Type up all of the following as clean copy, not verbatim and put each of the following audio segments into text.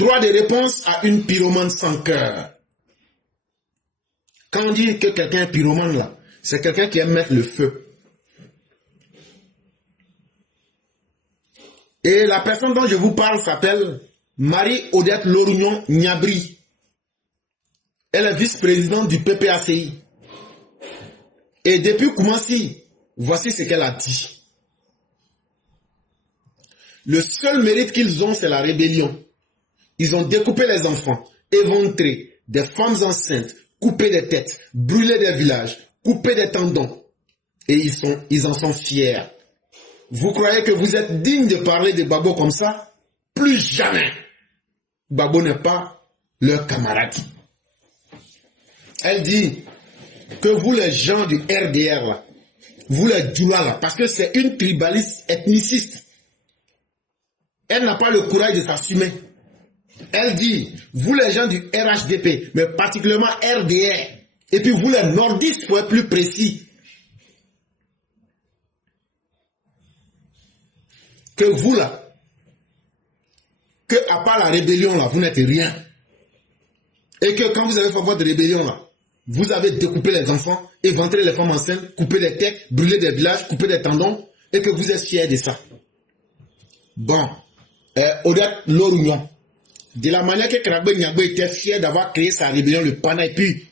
Droit de réponse à une pyromane sans cœur. Quand on dit que quelqu'un est pyromane là, c'est quelqu'un qui aime mettre le feu. Et la personne dont je vous parle s'appelle Marie-Odette Lorugnon Niabri. Elle est vice-présidente du PPACI. Et depuis Koumassi, voici ce qu'elle a dit. Le seul mérite qu'ils ont, c'est la rébellion. Ils ont découpé les enfants, éventré des femmes enceintes, coupé des têtes, brûlé des villages, coupé des tendons. Et ils en sont fiers. Vous croyez que vous êtes digne de parler de Babo comme ça? Plus jamais. Babo n'est pas leur camarade. Elle dit que vous les gens du RDR là, vous les Djoula là, parce que c'est une tribaliste ethniciste. Elle n'a pas le courage de s'assumer. Elle dit, vous les gens du RHDP, mais particulièrement RDR, et puis vous les nordistes pour être plus précis, que vous là, que à part la rébellion là, vous n'êtes rien. Et que quand vous avez fait votre rébellion là, vous avez découpé les enfants, éventré les femmes enceintes, coupé des têtes, brûlé des villages, coupé des tendons, et que vous êtes fiers de ça. Bon, Odette Lorugnon, de la manière que Krabbe Niagbe était fier d'avoir créé sa rébellion, le PANA, et puis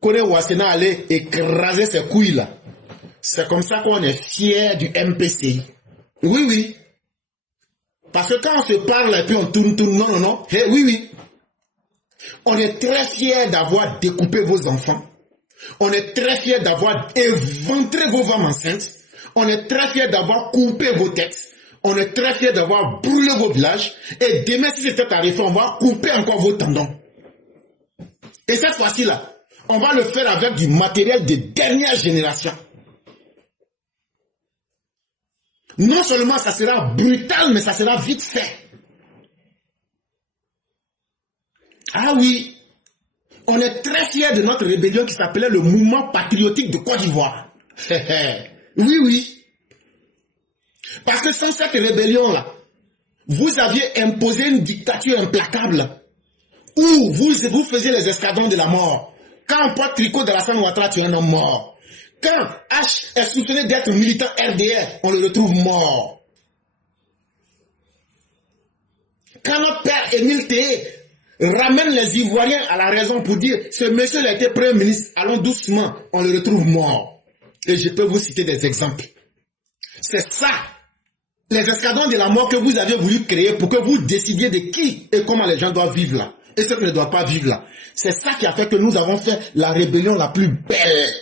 Kone Wasena allait écraser ses couilles là. C'est comme ça qu'on est fier du MPCI. Oui, oui. Parce que quand on se parle et puis on tourne, non. Hey, oui. On est très fiers d'avoir découpé vos enfants. On est très fiers d'avoir éventré vos femmes enceintes. On est très fiers d'avoir coupé vos têtes. On est très fiers d'avoir brûlé vos villages. Et demain, si c'était arrivé, on va couper encore vos tendons. Et cette fois-ci là, on va le faire avec du matériel de dernière génération. Non seulement ça sera brutal, mais ça sera vite fait. Ah oui, on est très fiers de notre rébellion qui s'appelait le Mouvement Patriotique de Côte d'Ivoire. Oui. Parce que sans cette rébellion-là, vous aviez imposé une dictature implacable où vous faisiez les escadrons de la mort. Quand on porte tricot de la San Ouattara, tu es un homme mort. Quand H est soutenu d'être militant RDR, on le retrouve mort. Quand notre père Émile Théé ramène les Ivoiriens à la raison pour dire ce monsieur a été premier ministre, allons doucement, on le retrouve mort. Et je peux vous citer des exemples. C'est ça, les escadrons de la mort que vous avez voulu créer pour que vous décidiez de qui et comment les gens doivent vivre là. Et ceux qui ne doivent pas vivre là. C'est ça qui a fait que nous avons fait la rébellion la plus belle.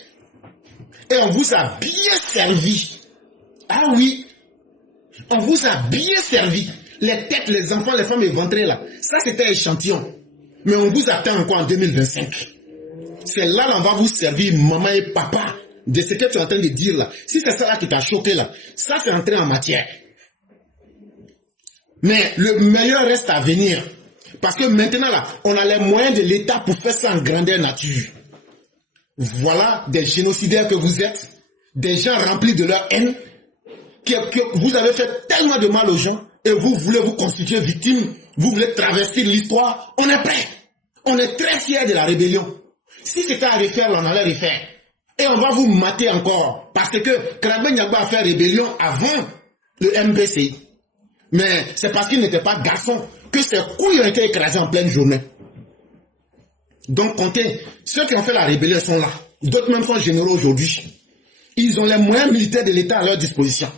Et on vous a bien servi. Ah oui, on vous a bien servi. Les têtes, les enfants, les femmes éventrées là. Ça c'était échantillon. Mais on vous attend encore en 2025. C'est là qu'on va vous servir, maman et papa, de ce que tu es en train de dire là. Si c'est ça là qui t'a choqué là, ça c'est entré en matière. Mais le meilleur reste à venir. Parce que maintenant là, on a les moyens de l'État pour faire ça en grandeur nature. Voilà des génocidaires que vous êtes, des gens remplis de leur haine, que vous avez fait tellement de mal aux gens, et vous voulez vous constituer victime, vous voulez travestir l'histoire. On est prêt. On est très fiers de la rébellion. Si c'était à refaire, on allait refaire. Et on va vous mater encore. Parce que Krabbe Niagbe a fait rébellion avant le MPCI. Mais c'est parce qu'il n'était pas garçon que ses couilles ont été écrasées en pleine journée. Donc comptez, ceux qui ont fait la rébellion sont là. D'autres même sont généraux aujourd'hui. Ils ont les moyens militaires de l'État à leur disposition.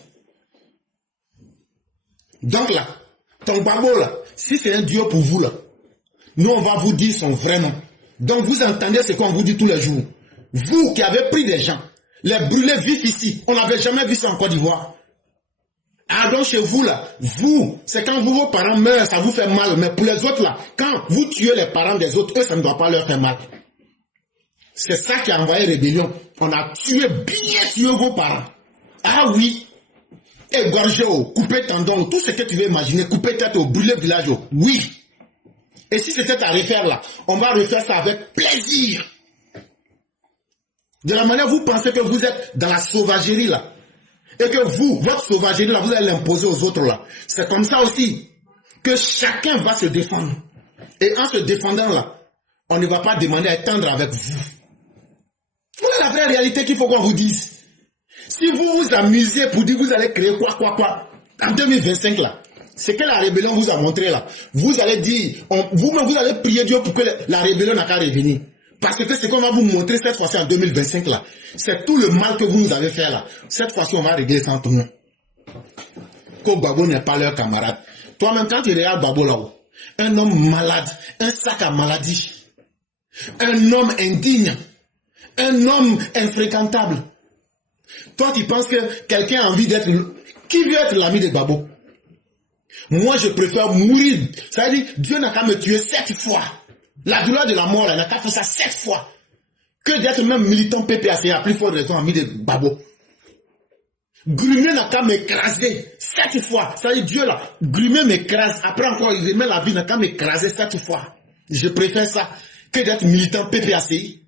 Donc là, ton Babo là, si c'est un dieu pour vous là, nous on va vous dire son vrai nom. Donc vous entendez ce qu'on vous dit tous les jours. Vous qui avez pris des gens, les brûlés vifs ici, on n'avait jamais vu ça en Côte d'Ivoire. Ah donc chez vous là, vous, c'est quand vos parents meurent, ça vous fait mal. Mais pour les autres là, quand vous tuez les parents des autres, eux ça ne doit pas leur faire mal. C'est ça qui a envoyé rébellion. On a bien tué vos parents. Ah oui. Égorgé, couper tendon, tout ce que tu veux imaginer, couper tête, brûler village, oui. Et si c'était à refaire là, on va refaire ça avec plaisir. De la manière vous pensez que vous êtes dans la sauvagerie là, et que vous, votre sauvagerie là, vous allez l'imposer aux autres là. C'est comme ça aussi. que chacun va se défendre. Et en se défendant là, on ne va pas demander à étendre avec vous. Voilà la vraie réalité qu'il faut qu'on vous dise. Si vous vous amusez pour dire que vous allez créer quoi, en 2025 là, c'est que la rébellion vous a montré là. Vous allez dire, vous-même vous allez prier Dieu pour que la rébellion n'a qu'à revenir. Parce que ce qu'on va vous montrer cette fois-ci en 2025 là, c'est tout le mal que vous nous avez fait là. Cette fois-ci, on va régler ça entre nous. Que Gbagbo n'est pas leur camarade. Toi-même, quand tu regardes Gbagbo là-haut, un homme malade, un sac à maladie, un homme indigne, un homme infréquentable. Toi, tu penses que quelqu'un a envie d'être... Qui veut être l'ami de Gbagbo? Moi, je préfère mourir. Ça veut dire, Dieu n'a qu'à me tuer 7 fois. La douleur de la mort, là, n'a qu'à faire ça 7 fois. Que d'être même militant PPAC à plus fort raison ami de Gbagbo. Grumé n'a qu'à m'écraser 7 fois. Ça veut dire, Dieu là, Grumé m'écrase. Après encore, il remet la vie, n'a qu'à m'écraser 7 fois. Je préfère ça que d'être militant PPACI.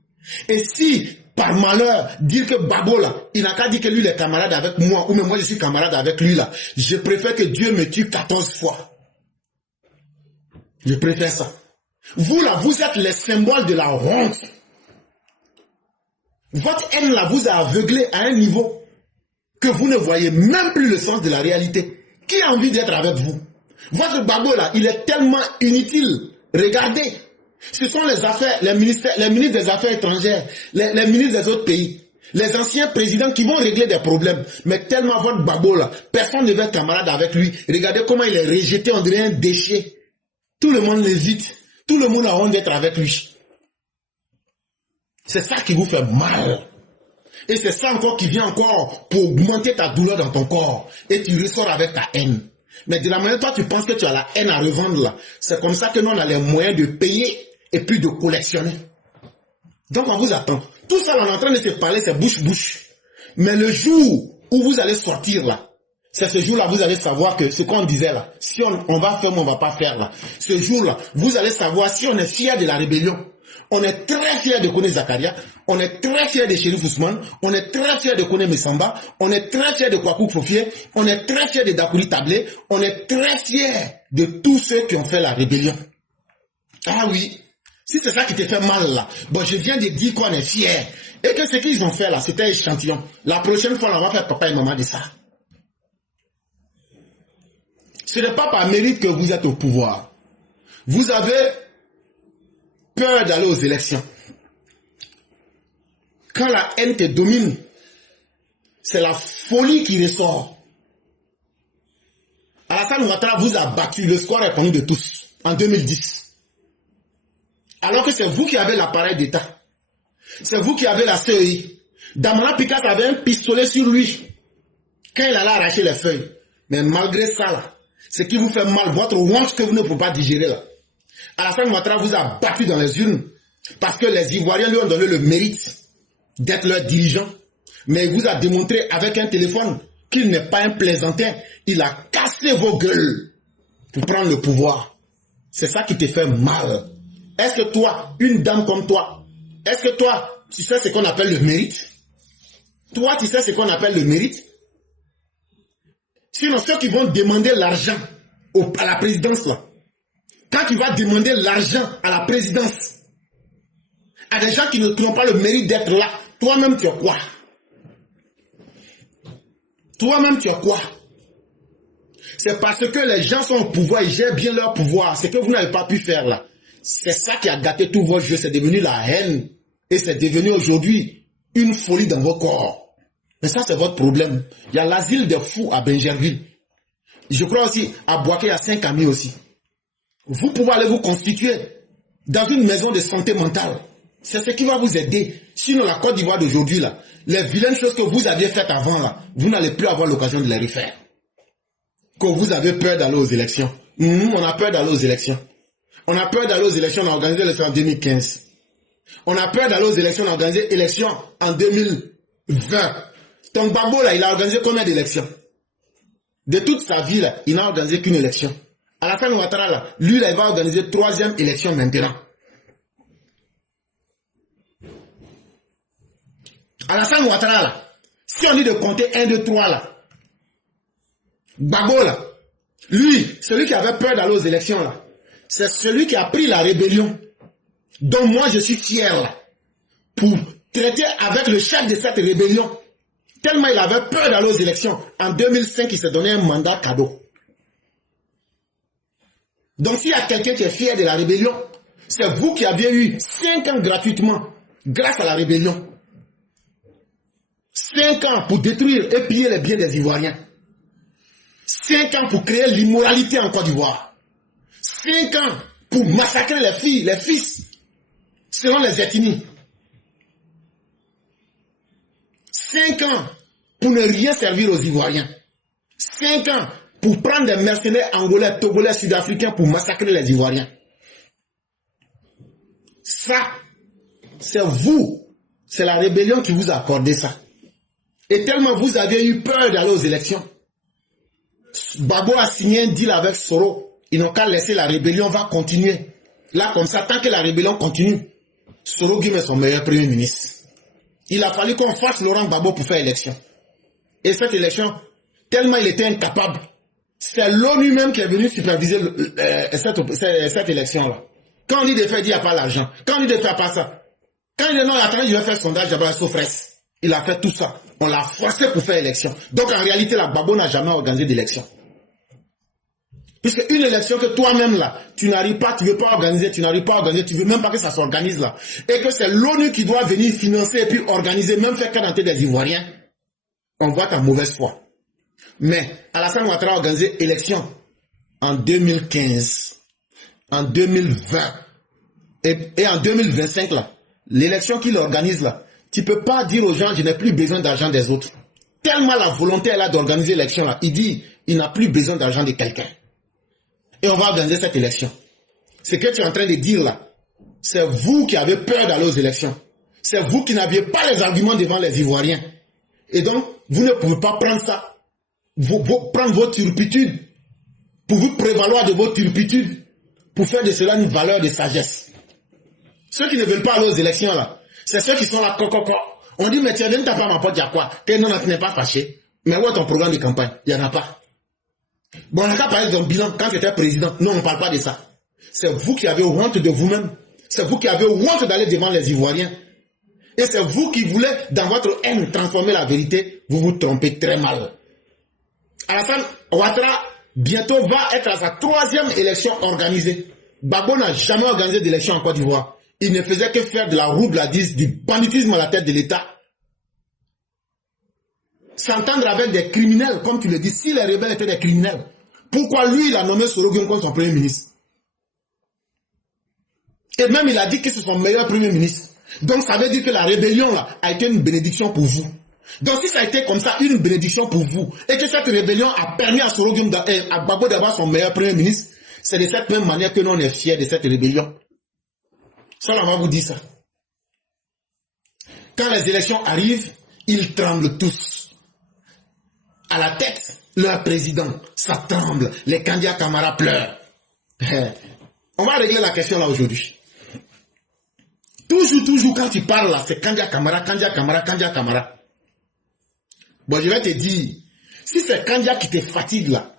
Et si, par malheur, dire que Gbagbo là, il n'a qu'à dire que lui il est camarade avec moi, ou même moi je suis camarade avec lui là, je préfère que Dieu me tue 14 fois. Je préfère ça. Vous là, vous êtes les symboles de la honte. Votre haine là vous a aveuglé à un niveau que vous ne voyez même plus le sens de la réalité. Qui a envie d'être avec vous? Votre Gbagbo là, il est tellement inutile. Regardez. Ce sont les affaires, les ministres des Affaires étrangères, les ministres des autres pays, les anciens présidents qui vont régler des problèmes. Mais tellement votre Gbagbo là, personne ne veut être camarade avec lui. Regardez comment il est rejeté, on dirait un déchet. Tout le monde l'évite. Tout le monde a honte d'être avec lui. C'est ça qui vous fait mal. Et c'est ça encore qui vient encore pour augmenter ta douleur dans ton corps. Et tu ressors avec ta haine. Mais de la manière dont tu penses que tu as la haine à revendre là, c'est comme ça que nous on a les moyens de payer et puis de collectionner. Donc on vous attend. Tout ça on est en train de se parler, c'est bouche-bouche. Mais le jour où vous allez sortir là, c'est ce jour-là vous allez savoir que ce qu'on disait là, si on va faire ou on va pas faire là, ce jour-là, vous allez savoir si on est fier de la rébellion. On est très fier de Koné Zakaria, on est très fier de Chérif Ousmane, on est très fier de Koné Messamba, on est très fier de Kwaku Fofié, on est très fier de Dakouri Tablé, on est très fier de tous ceux qui ont fait la rébellion. Ah oui, si c'est ça qui te fait mal là, bon je viens de dire qu'on est fier et que ce qu'ils ont fait là, c'était un échantillon. La prochaine fois, on va faire papa et maman de ça. Ce n'est pas par mérite que vous êtes au pouvoir. Vous avez peur d'aller aux élections. Quand la haine te domine, c'est la folie qui ressort. Alassane Ouattara vous a battu, le score est connu de tous, en 2010. Alors que c'est vous qui avez l'appareil d'État. C'est vous qui avez la CEI. Damara Picasso avait un pistolet sur lui quand il allait arracher les feuilles. Mais malgré ça, là, ce qui vous fait mal, votre honte que vous ne pouvez pas digérer là. Alassane Ouattara vous a battu dans les urnes parce que les Ivoiriens lui ont donné le mérite d'être leur dirigeant. Mais il vous a démontré avec un téléphone qu'il n'est pas un plaisantin. Il a cassé vos gueules pour prendre le pouvoir. C'est ça qui te fait mal. Est-ce que toi, une dame comme toi, est-ce que toi, tu sais ce qu'on appelle le mérite? Toi, tu sais ce qu'on appelle le mérite? Sinon, ceux qui vont demander l'argent à la présidence, là, quand tu vas demander l'argent à la présidence, à des gens qui n'ont pas le mérite d'être là, toi-même tu es quoi? Toi-même tu es quoi? C'est parce que les gens sont au pouvoir, ils gèrent bien leur pouvoir. Ce que vous n'avez pas pu faire là, c'est ça qui a gâté tous vos jeux. C'est devenu la haine. Et c'est devenu aujourd'hui une folie dans vos corps. Mais ça c'est votre problème. Il y a l'asile des fous à Bingerville. Je crois aussi à Boaké, il y a 5 amis aussi. Vous pouvez aller vous constituer dans une maison de santé mentale. C'est ce qui va vous aider. Sinon, la Côte d'Ivoire d'aujourd'hui, là, les vilaines choses que vous aviez faites avant, là, vous n'allez plus avoir l'occasion de les refaire. Que vous avez peur d'aller aux élections. On a peur d'aller aux élections. On a peur d'aller aux élections, on a organisé l'élection en 2015. On a peur d'aller aux élections, on a organisé l'élection en 2020. Ton Gbagbo, là, il a organisé combien d'élections? De toute sa vie, là, il n'a organisé qu'une élection. Alassane Ouattara, là, lui, là, il va organiser 3e élection maintenant. Alassane Ouattara, là, si on dit de compter 1, 2, 3, là, Gbagbo, là, Lui, celui qui avait peur d'aller aux élections, là, c'est celui qui a pris la rébellion, dont moi je suis fier, là, pour traiter avec le chef de cette rébellion. Tellement il avait peur d'aller aux élections. En 2005, il s'est donné un mandat cadeau. Donc s'il y a quelqu'un qui est fier de la rébellion, c'est vous qui aviez eu 5 ans gratuitement, grâce à la rébellion. 5 ans pour détruire et piller les biens des Ivoiriens. 5 ans pour créer l'immoralité en Côte d'Ivoire. 5 ans pour massacrer les filles, les fils, selon les ethnies. 5 ans pour ne rien servir aux Ivoiriens. 5 ans pour prendre des mercenaires angolais, togolais, sud-africains pour massacrer les Ivoiriens. Ça, c'est vous. C'est la rébellion qui vous a accordé ça. Et tellement vous avez eu peur d'aller aux élections. Gbagbo a signé un deal avec Soro. Ils n'ont qu'à laisser la rébellion va continuer. Là, comme ça, tant que la rébellion continue, Soro Guim est son meilleur premier ministre. Il a fallu qu'on fasse Laurent Gbagbo pour faire élection. Et cette élection, tellement il était incapable, c'est l'ONU même qui est venu superviser cette élection-là. Quand on dit de faire, il n'y a pas l'argent. Quand on dit de faire pas ça. Quand il dit non, attendez, je vais faire sondage d'abord Sofres. Il a fait tout ça. On l'a forcé pour faire élection. Donc en réalité, la Gbagbo n'a jamais organisé d'élection. Puisque une élection que toi-même là, tu n'arrives pas, tu ne veux pas organiser, tu n'arrives pas à organiser, tu ne veux même pas que ça s'organise là. Et que c'est l'ONU qui doit venir financer et puis organiser, même faire cadenter des Ivoiriens. On voit ta mauvaise foi. Mais Alassane Ouattara a organisé élection en 2015, en 2020 et en 2025 là. L'élection qu'il organise là, tu ne peux pas dire aux gens, je n'ai plus besoin d'argent des autres. Tellement la volonté elle a d'organiser l'élection là, il dit, il n'a plus besoin d'argent de quelqu'un. Et on va organiser cette élection. Ce que tu es en train de dire là, c'est vous qui avez peur d'aller aux élections. C'est vous qui n'aviez pas les arguments devant les Ivoiriens. Et donc, vous ne pouvez pas prendre ça, prendre vos turpitudes, pour vous prévaloir de vos turpitudes, pour faire de cela une valeur de sagesse. Ceux qui ne veulent pas aller aux élections là, c'est ceux qui sont là, coco. On dit, mais tu ne t'as pas ma pote, il y a quoi? Tu n'es pas fâché. Mais où est ton programme de campagne? Il n'y en a pas. Bon, on n'a qu'à parler de ton bilan quand tu étais président. Non, on ne parle pas de ça. C'est vous qui avez honte de vous-même. C'est vous qui avez honte d'aller devant les Ivoiriens. Et c'est vous qui voulez, dans votre haine, transformer la vérité. Vous vous trompez très mal. Alassane Ouattara, bientôt, va être à sa 3e élection organisée. Gbagbo n'a jamais organisé d'élection en Côte d'Ivoire. Il ne faisait que faire de la roubladise, du banditisme à la tête de l'État. S'entendre avec des criminels, comme tu le dis, si les rebelles étaient des criminels, pourquoi lui, il a nommé Soro Guim comme son premier ministre? Et même, il a dit que c'est son meilleur premier ministre. Donc, ça veut dire que la rébellion, là, a été une bénédiction pour vous. Donc, si ça a été comme ça, une bénédiction pour vous, et que cette rébellion a permis à Soro Guim, à Gbagbo d'avoir son meilleur premier ministre, c'est de cette même manière que nous, on est fiers de cette rébellion. Ça, on va vous dire ça. Quand les élections arrivent, ils tremblent tous. À la tête, leur président, ça tremble. Les candidats Camara pleurent. On va régler la question là aujourd'hui. Toujours quand tu parles là, c'est candidat Camara. Bon, je vais te dire, si c'est candidat qui te fatigue là,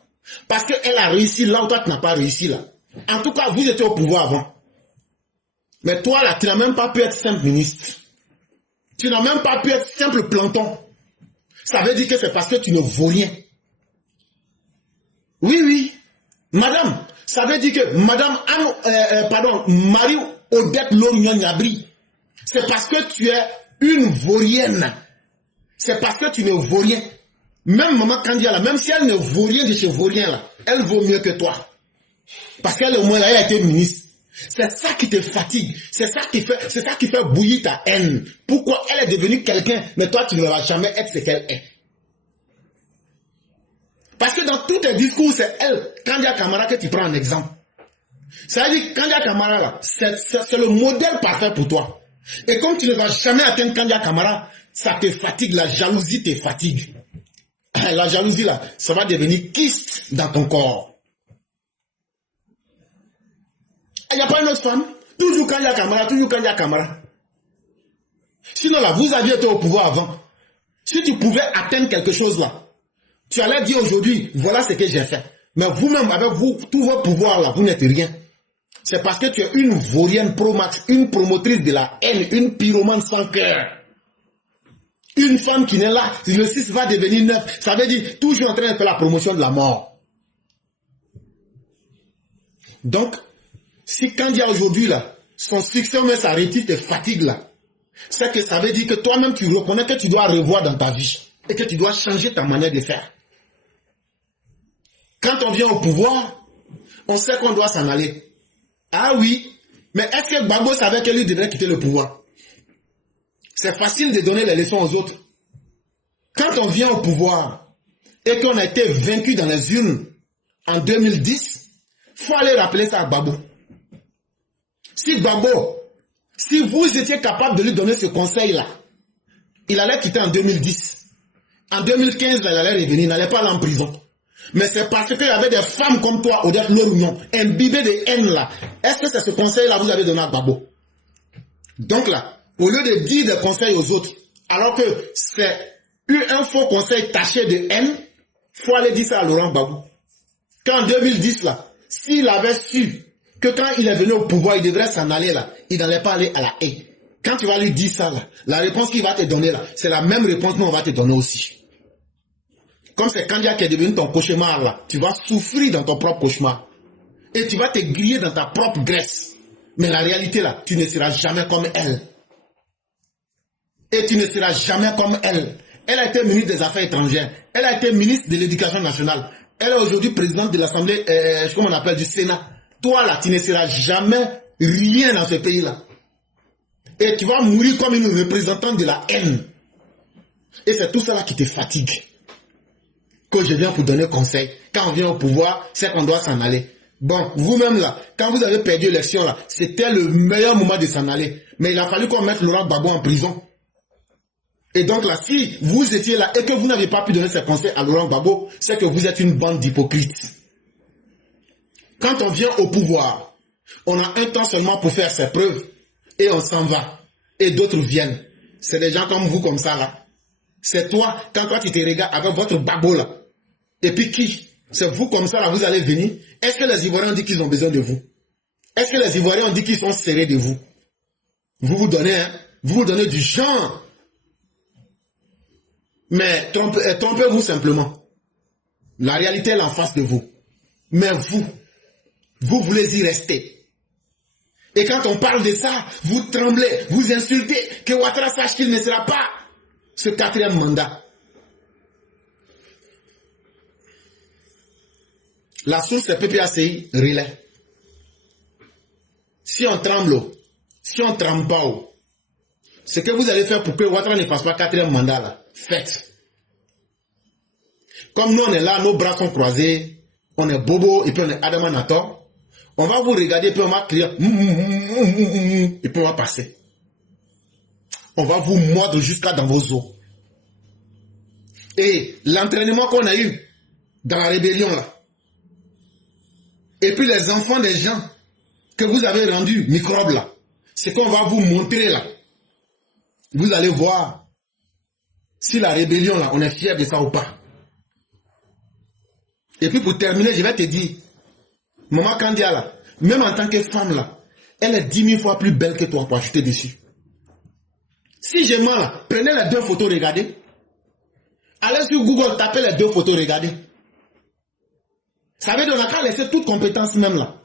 parce qu'elle a réussi là où toi tu n'as pas réussi là. En tout cas, vous étiez au pouvoir avant. Mais toi là, tu n'as même pas pu être simple ministre. Tu n'as même pas pu être simple planton. Ça veut dire que c'est parce que tu ne vaux rien. Oui. Madame, ça veut dire que Madame Marie-Odette Lorignon-Nyabri, c'est parce que tu es une vaurienne. C'est parce que tu ne vaux rien. Même Maman Kandia là, même si elle ne vaut rien de chez vaurien là, elle vaut mieux que toi. Parce qu'elle au moins là, elle a été ministre. C'est ça qui te fatigue. C'est ça qui fait bouillir ta haine. Pourquoi elle est devenue quelqu'un, mais toi tu ne vas jamais être ce qu'elle est. Parce que dans tous tes discours, c'est elle, Kandia Camara, que tu prends en exemple. Ça veut dire que Kandia Camara, là, c'est le modèle parfait pour toi. Et comme tu ne vas jamais atteindre Kandia Camara, ça te fatigue, la jalousie te fatigue. La jalousie, là, ça va devenir kyste dans ton corps. Il n'y a pas une autre femme. Toujours Kandia Camara. Sinon, là, vous aviez été au pouvoir avant. Si tu pouvais atteindre quelque chose, là, tu allais dire aujourd'hui, voilà ce que j'ai fait. Mais vous-même, avec vous, tous vos pouvoirs là, vous n'êtes rien. C'est parce que tu es une vaurienne pro-max, une promotrice de la haine, une pyromane sans cœur. Une femme qui n'est là, le 6 va devenir 9. Ça veut dire toujours en train de faire la promotion de la mort. Donc, si Kandia aujourd'hui là, son succès mais sa réussite te fatigue là, c'est que ça veut dire que toi-même tu reconnais que tu dois revoir dans ta vie et que tu dois changer ta manière de faire. Quand on vient au pouvoir, on sait qu'on doit s'en aller. Ah oui, mais est-ce que Gbagbo savait que lui devrait quitter le pouvoir? C'est facile de donner les leçons aux autres. Quand on vient au pouvoir et qu'on a été vaincu dans les urnes en 2010, il faut aller rappeler ça à Gbagbo. Si Gbagbo, si vous étiez capable de lui donner ce conseil-là, il allait quitter en 2010. En 2015, là, il allait revenir, il n'allait pas aller en prison. Mais c'est parce qu'il y avait des femmes comme toi, Odette Lerounion, imbibées de haine là. Est-ce que c'est ce conseil-là que vous avez donné à Gbagbo? Donc là, au lieu de dire des conseils aux autres, alors que c'est un faux conseil taché de haine, il faut aller dire ça à Laurent Gbagbo. Qu'en 2010 là, s'il avait su que quand il est venu au pouvoir, il devrait s'en aller là, il n'allait pas aller à la haie. Quand tu vas lui dire ça là, la réponse qu'il va te donner là, c'est la même réponse que nous on va te donner aussi. Comme c'est Kandia qui est devenu ton cauchemar là, tu vas souffrir dans ton propre cauchemar. Et tu vas te griller dans ta propre graisse. Mais la réalité là, tu ne seras jamais comme elle. Et tu ne seras jamais comme elle. Elle a été ministre des Affaires étrangères. Elle a été ministre de l'Éducation nationale. Elle est aujourd'hui présidente de l'Assemblée, comment on appelle, du Sénat. Toi là, tu ne seras jamais rien dans ce pays là. Et tu vas mourir comme une représentante de la haine. Et c'est tout ça là qui te fatigue. Que je viens pour donner conseil. Quand on vient au pouvoir, c'est qu'on doit s'en aller. Bon, vous-même là, quand vous avez perdu l'élection là, c'était le meilleur moment de s'en aller. Mais il a fallu qu'on mette Laurent Gbagbo en prison. Et donc là, si vous étiez là et que vous n'avez pas pu donner ces conseils à Laurent Gbagbo, c'est que vous êtes une bande d'hypocrites. Quand on vient au pouvoir, on a un temps seulement pour faire ses preuves et on s'en va. Et d'autres viennent. C'est des gens comme vous comme ça là. C'est toi, quand toi tu te regardes avec votre babo là. Et puis qui? C'est vous comme ça là, vous allez venir. Est-ce que les Ivoiriens ont dit qu'ils ont besoin de vous? Est-ce que les Ivoiriens ont dit qu'ils sont serrés de vous? Vous vous donnez, hein? Vous vous donnez du genre. Mais trompez-vous simplement. La réalité est en face de vous. Mais vous voulez y rester. Et quand on parle de ça, vous tremblez, vous insultez, que Ouattara sache qu'il ne sera pas ce 4e mandat. La source est PPACI relais. Si on tremble, si on tremble pas, ce que vous allez faire pour que Ouattara ne fasse pas 4e mandat là, faites. Comme nous on est là, nos bras sont croisés, on est bobo et puis on est Adama Nator, on va vous regarder et puis on va crier et puis on va passer. On va vous mordre jusqu'à dans vos os. Et l'entraînement qu'on a eu dans la rébellion là, et puis les enfants des gens que vous avez rendus microbes là, c'est qu'on va vous montrer là. Vous allez voir si la rébellion là, on est fier de ça ou pas. Et puis pour terminer, je vais te dire, Maman Kandia là, même en tant que femme là, elle est 10 000 fois plus belle que toi pour ajouter dessus. Si je mens là, prenez les 2 photos, regardez. Allez sur Google, tapez les 2 photos, regardez. Ça veut dire qu'on n'a qu'à laisser toute compétence même là.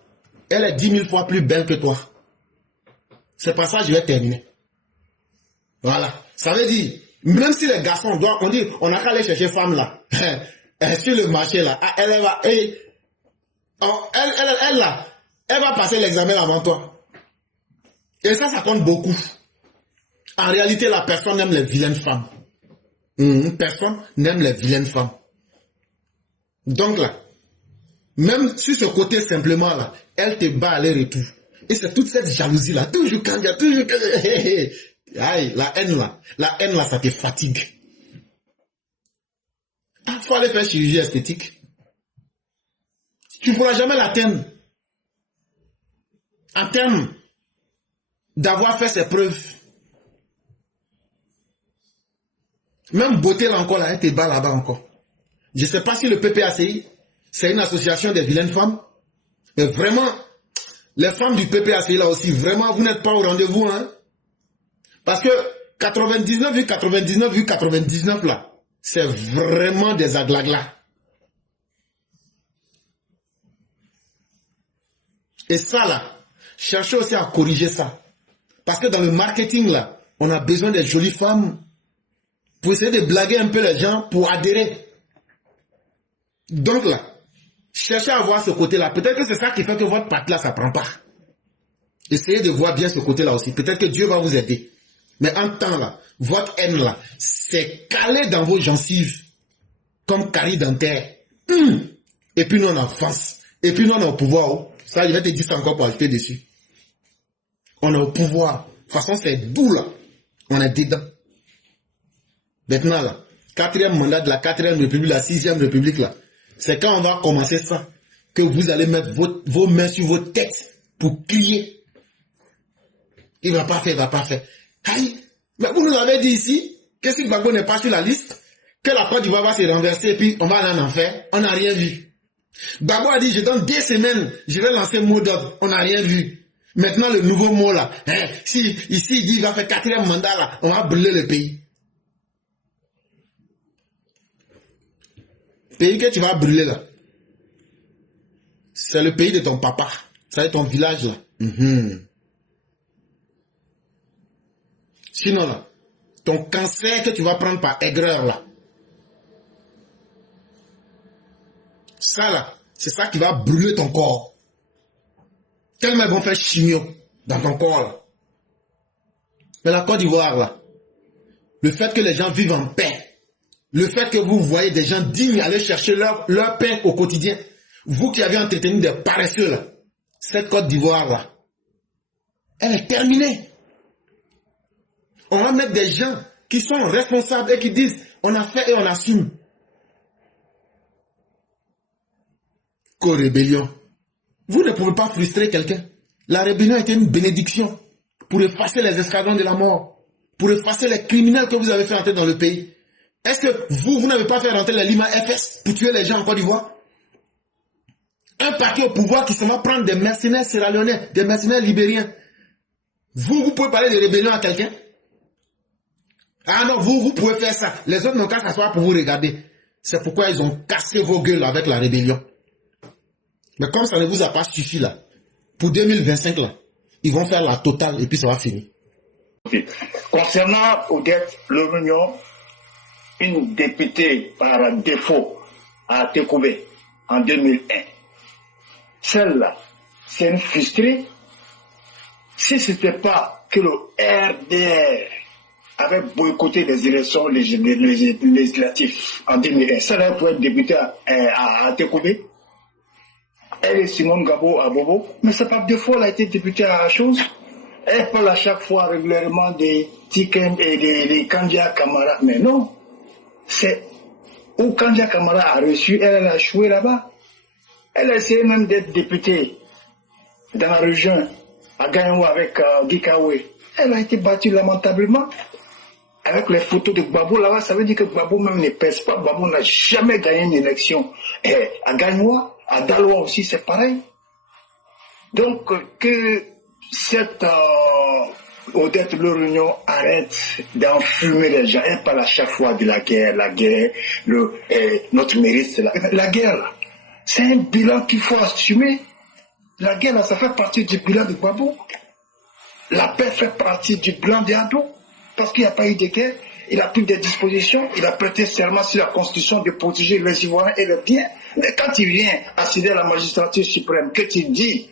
Elle est 10 000 fois plus belle que toi. C'est pas ça, je vais terminer. Voilà. Ça veut dire, même si les garçons doivent, on dit, on n'a qu'à aller chercher femme là. Sur le marché là, elle va, elle va passer l'examen avant toi. Et ça compte beaucoup. En réalité, la personne aime les vilaines femmes. Personne n'aime les vilaines femmes. Donc là, même sur ce côté simplement là, elle te bat aller-retour. Et c'est toute cette jalousie là, toujours quand il y a toujours... Aïe, la haine là, ça te fatigue. Il faut aller faire chirurgie esthétique. Tu ne pourras jamais l'atteindre. En termes d'avoir fait ses preuves. Même beauté là encore, là, elle te bat là-bas encore. Je ne sais pas si le PPACI, c'est une association des vilaines femmes. Mais vraiment, les femmes du PPAC là aussi, vraiment, vous n'êtes pas au rendez-vous, hein. Parce que 99,99 là, c'est vraiment des aglaglas. Et ça là, cherchez aussi à corriger ça. Parce que dans le marketing là, on a besoin des jolies femmes pour essayer de blaguer un peu les gens, pour adhérer. Donc là, cherchez à voir ce côté-là. Peut-être que c'est ça qui fait que votre parti là, ça prend pas. Essayez de voir bien ce côté-là aussi. Peut-être que Dieu va vous aider. Mais en temps là, votre haine là, c'est calé dans vos gencives, comme carie dentaire. Et puis nous on avance. Et puis nous on est au pouvoir. Oh. Ça, je vais te dire ça encore pour ajouter dessus. On est au pouvoir. De toute façon, c'est doux là. On est dedans. Maintenant là, 4e mandat de la 4e République, la 6e République là, c'est quand on va commencer ça que vous allez mettre vos mains sur vos têtes pour crier. Il va pas faire, il va pas faire. Aïe, mais vous nous avez dit ici que si Gbagbo n'est pas sur la liste, que la Côte d'Ivoire va se renverser et puis on va aller en enfer. On n'a rien vu. Gbagbo a dit, je donne 2 semaines, je vais lancer un mot d'ordre. On n'a rien vu. Maintenant, le nouveau mot là, si ici il dit qu'il va faire 4e mandat là, on va brûler le pays. Pays que tu vas brûler là, c'est le pays de ton papa. C'est ton village là. Sinon là, ton cancer que tu vas prendre par aigreur là, ça là, c'est ça qui va brûler ton corps. Tellement ils vont faire chimio dans ton corps là. Mais la Côte d'Ivoire là, le fait que les gens vivent en paix, le fait que vous voyez des gens dignes aller chercher leur pain au quotidien, vous qui avez entretenu des paresseux là, cette Côte d'Ivoire là, elle est terminée. On va mettre des gens qui sont responsables et qui disent on a fait et on assume. Co-rébellion. Vous ne pouvez pas frustrer quelqu'un. La rébellion était une bénédiction pour effacer les escadrons de la mort, pour effacer les criminels que vous avez fait entrer dans le pays. Est-ce que vous n'avez pas fait rentrer les Lima FS pour tuer les gens en Côte d'Ivoire? Un parti au pouvoir qui se va prendre des mercenaires sierra-léonais, des mercenaires libériens. Vous pouvez parler de rébellion à quelqu'un? Ah non, vous pouvez faire ça. Les autres n'ont qu'à s'asseoir pour vous regarder. C'est pourquoi ils ont cassé vos gueules avec la rébellion. Mais comme ça ne vous a pas suffi là, pour 2025 là, ils vont faire la totale et puis ça va finir. Concernant Odette Lorugnon, une députée par défaut a été coupée en 2001. Celle-là, c'est une frustrée. Si ce n'était pas que le RDR avait boycotté les élections législatives en 2001, celle-là pour être députée a été coupée. Elle est Simone Gabo à Bobo, mais c'est pas défaut, elle a été députée à la chose. Elle parle à chaque fois régulièrement des Tikem et des Kandia Kamara, mais non. C'est où Kandia Kamara a reçu, elle a joué là-bas. Elle a essayé même d'être députée dans la région, à Gagnon avec Gikawe. Elle a été battue lamentablement. Avec les photos de Gbagbo là-bas, ça veut dire que Gbagbo même ne pèse pas. Gbagbo n'a jamais gagné une élection. Et à Gagnois, à Daloa aussi, c'est pareil. Donc, que cette Odette Lorugnon arrête d'enfumer les gens. Elle parle à chaque fois de la guerre, notre mérite, c'est la guerre. Là, c'est un bilan qu'il faut assumer. La guerre, là, ça fait partie du bilan de Gbagbo. La paix fait partie du bilan des Ado. Parce qu'il n'y a pas eu de guerre, il a pris des dispositions, il a prêté serment sur la Constitution de protéger les Ivoiriens et leurs biens. Mais quand il vient accéder à la magistrature suprême, que tu dis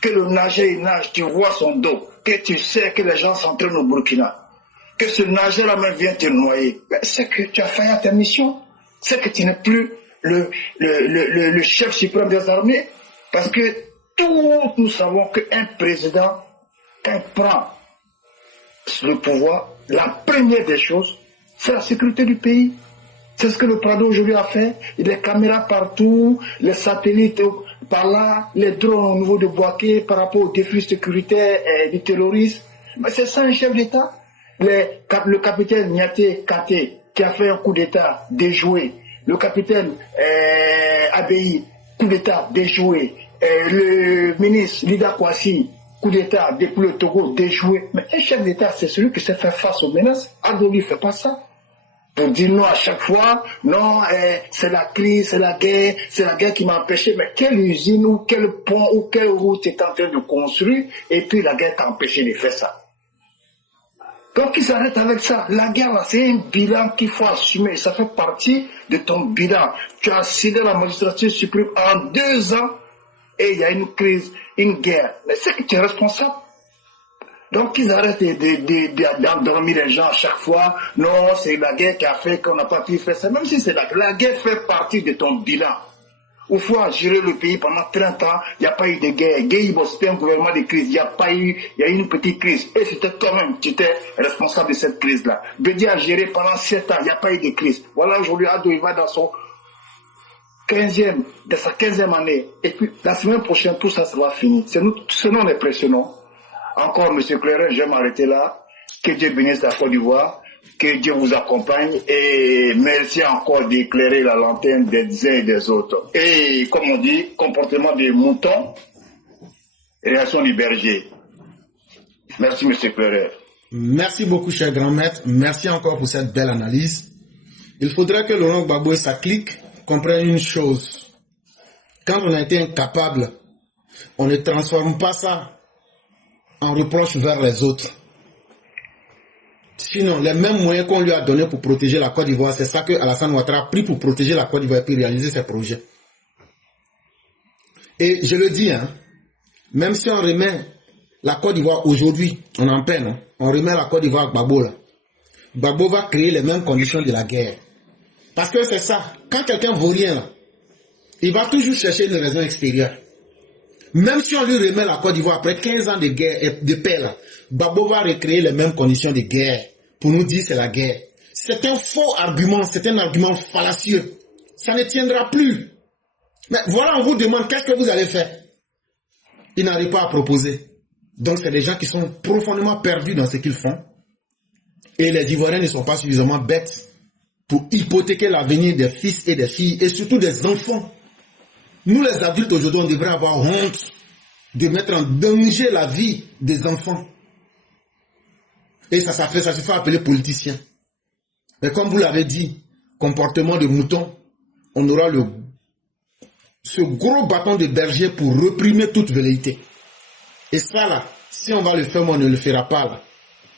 que le nageur il nage, tu vois son dos, que tu sais que les gens s'entraînent au Burkina, que ce nageur-là même vient te noyer, c'est que tu as failli à ta mission, c'est que tu n'es plus le chef suprême des armées, parce que tous nous savons qu'un président, quand il prend le pouvoir, la première des choses, c'est la sécurité du pays. C'est ce que le Prado aujourd'hui a fait. Il y a des caméras partout, les satellites par là, les drones au niveau de Bouaké par rapport aux défis sécuritaires et du terrorisme. Mais c'est ça un chef d'État. Le capitaine Niaté Kate, qui a fait un coup d'État déjoué, le capitaine Abei, coup d'État déjoué. Le ministre Lida Kwasi, coup d'État depuis le Togo déjoué. Mais un chef d'État, c'est celui qui sait faire face aux menaces. Adoli ne fait pas ça. Pour dire non à chaque fois, non, c'est la crise, c'est la guerre qui m'a empêché. Mais quelle usine ou quel pont ou quelle route est en train de construire et puis la guerre t'a empêché de faire ça. Donc ils s'arrêtent avec ça. La guerre, là, c'est un bilan qu'il faut assumer. Ça fait partie de ton bilan. Tu as cédé la magistrature suprême en 2 ans et il y a une crise, une guerre. Mais c'est que tu es responsable. Donc ils arrêtent d'endormir les gens à chaque fois. Non, c'est la guerre qui a fait qu'on n'a pas pu faire ça. Même si c'est la guerre fait partie de ton bilan. Il faut gérer le pays pendant 30 ans, il n'y a pas eu de guerre. Guéhibo, c'était un gouvernement de crise, il y a eu une petite crise. Et c'était toi-même, tu étais responsable de cette crise-là. Bédi a géré pendant 7 ans, il n'y a pas eu de crise. Voilà, aujourd'hui, Ado, il va dans sa 15e année. Et puis, la semaine prochaine, tout ça sera fini. C'est nous impressionnant. Encore, M. Clairet, je vais m'arrêter là. Que Dieu bénisse la Côte d'Ivoire. Que Dieu vous accompagne et merci encore d'éclairer la lanterne des uns et des autres. Et comme on dit, comportement des moutons, réaction du berger. Merci, M. Clairet. Merci beaucoup, cher grand maître. Merci encore pour cette belle analyse. Il faudrait que Laurent Gbagbo et sa clique comprennent une chose. Quand on a été incapable, on ne transforme pas ça en reproche vers les autres. Sinon, les mêmes moyens qu'on lui a donnés pour protéger la Côte d'Ivoire, c'est ça que Alassane Ouattara a pris pour protéger la Côte d'Ivoire et puis réaliser ses projets. Et je le dis, même si on remet la Côte d'Ivoire aujourd'hui, on est en peine, on remet la Côte d'Ivoire à Gbagbo là. Gbagbo va créer les mêmes conditions de la guerre. Parce que c'est ça, quand quelqu'un vaut rien là, il va toujours chercher une raison extérieure. Même si on lui remet la Côte d'Ivoire après 15 ans de guerre et de paix là, Gbagbo va recréer les mêmes conditions de guerre pour nous dire c'est la guerre. C'est un faux argument, c'est un argument fallacieux. Ça ne tiendra plus. Mais voilà, on vous demande qu'est-ce que vous allez faire. Ils n'arrivent pas à proposer. Donc c'est des gens qui sont profondément perdus dans ce qu'ils font. Et les Ivoiriens ne sont pas suffisamment bêtes pour hypothéquer l'avenir des fils et des filles et surtout des enfants. Nous les adultes aujourd'hui, on devrait avoir honte de mettre en danger la vie des enfants. Et ça se fait appeler politicien. Mais comme vous l'avez dit, comportement de mouton, on aura ce gros bâton de berger pour réprimer toute velléité. Et ça là, si on va le faire, mais on ne le fera pas là.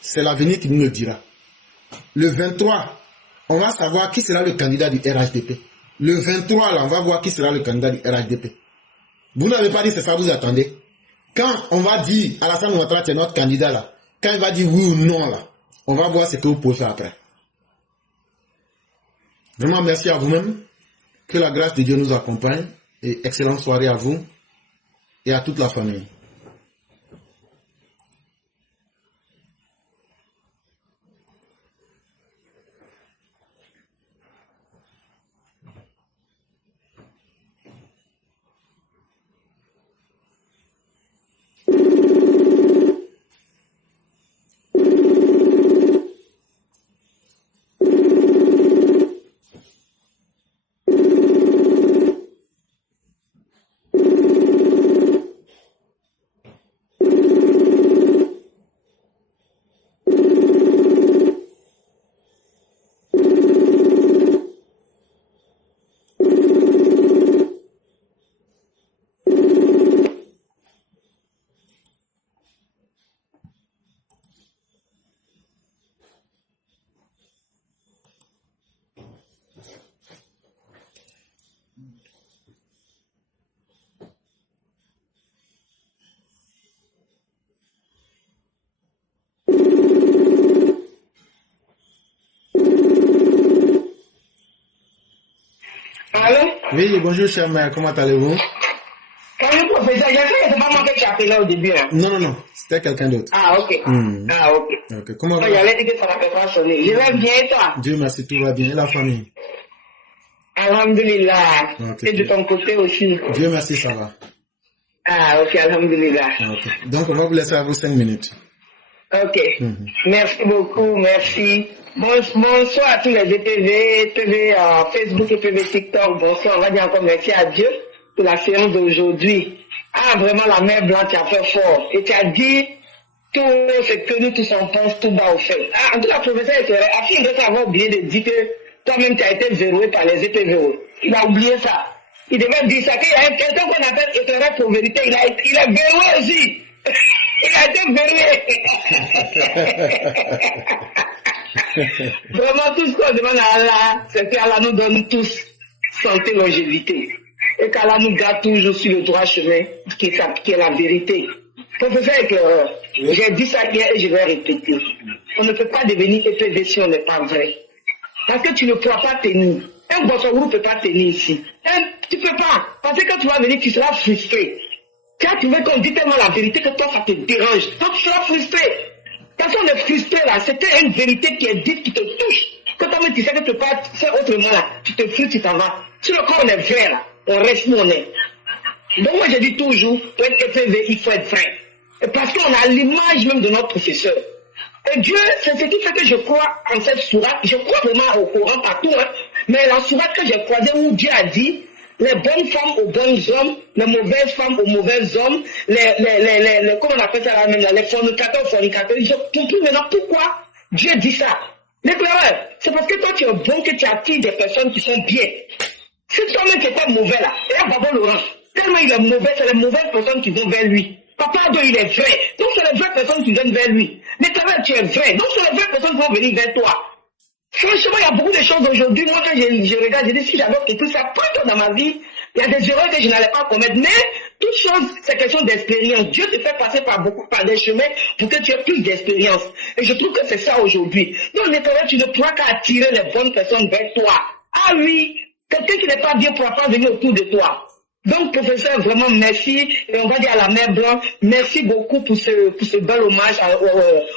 C'est l'avenir qui nous le dira. Le 23, on va savoir qui sera le candidat du RHDP. Le 23 là, on va voir qui sera le candidat du RHDP. Vous n'avez pas dit c'est ça, vous attendez. Quand on va dire Alassane Ouattara c'est notre candidat là, quand il va dire oui ou non là, on va voir ce que vous pouvez faire après. Vraiment merci à vous-même. Que la grâce de Dieu nous accompagne. Et excellente soirée à vous et à toute la famille. Oui, bonjour cher maire, comment allez-vous? Quand professeur, j'ai fait que c'est pas moi qui t'ai appelé au début. Hein. Non, c'était quelqu'un d'autre. Ah, ok. Ah, ok. Ok, comment va? J'allais dire que ça va pas sonner. Je vais bien et toi? Dieu merci, tout va bien. Et la famille? Alhamdulillah. Okay. Et de ton côté aussi? Dieu merci, ça va. Ah, ok, alhamdulillah. Ok. Donc, on va vous laisser à vous 5 minutes. Ok. Merci beaucoup, merci. Bonsoir à tous les ETV, TV Facebook et TV TikTok. Bonsoir, on va dire encore merci à Dieu pour la séance d'aujourd'hui. Ah, vraiment, la mère blanche, tu as fait fort. Et tu as dit tout ce que nous tous on pense tout bas au fait. Ah, en tout cas, professeur, Afin de avoir oublié de dire que toi-même, tu as été verrouillé par les EPVO. Il a oublié ça. Il devait dire ça, qu'il y a quelqu'un qu'on appelle éclaireur pour vérité. Il est verrouillé aussi. Il a été verrouillé. Vraiment, tout ce qu'on demande à Allah, c'est qu'Allah nous donne tous santé, longévité. Et qu'Allah nous garde toujours sur le droit chemin, qui est la vérité. Professeur éclaireur, j'ai dit ça hier et je vais répéter. On ne peut pas devenir EPV si on n'est pas vrai. Parce que tu ne pourras pas tenir. Un Bossogou ne peut pas tenir ici. Tu ne peux pas. Parce que tu vas venir, tu seras frustré. Tu as trouvé qu'on dit tellement la vérité que toi, ça te dérange. Toi, tu seras frustré. Quand on est frustré là, c'était une vérité qui est dite, qui te touche. Quand toi-même tu sais que tu peux pas faire autrement là, tu te frustres, tu t'en vas. Si le corps on est vrai là, on reste où on est. Donc moi je dis toujours, pour être EPV, il faut être vrai. Et parce qu'on a l'image même de notre professeur. Et Dieu, c'est ce qui fait que je crois en cette sourate. Je crois vraiment au Coran partout, hein. Mais la sourate que j'ai croisée où Dieu a dit, les bonnes femmes aux bons hommes, les mauvaises femmes aux mauvais hommes, comment on appelle ça là même, les fornicateurs aux fornicateurs. J'ai compris maintenant pourquoi Dieu dit ça. L'éclaireur, c'est parce que toi tu es bon que tu attires des personnes qui sont bien. Si toi-même tu étais mauvais là, et là, Baba Laurent, tellement il est mauvais, c'est les mauvaises personnes qui vont vers lui. Papa Ado, il est vrai. Donc c'est les vraies personnes qui viennent vers lui. Mais quand même, tu es vrai. Donc c'est les vraies personnes qui vont venir vers toi. Franchement, il y a beaucoup de choses aujourd'hui. Moi, quand je regarde, je dis si j'avais quelque chose, ça prend dans ma vie. Il y a des erreurs que je n'allais pas commettre. Mais toute chose, c'est question d'expérience. Dieu te fait passer par des chemins pour que tu aies plus d'expérience. Et je trouve que c'est ça aujourd'hui. Donc, maintenant, tu ne pourras qu'à attirer les bonnes personnes vers toi. Ah oui, quelqu'un qui n'est pas bien ne pourra pas venir autour de toi. Donc, professeur, vraiment merci. Et on va dire à la mère blanche, merci beaucoup pour ce bel hommage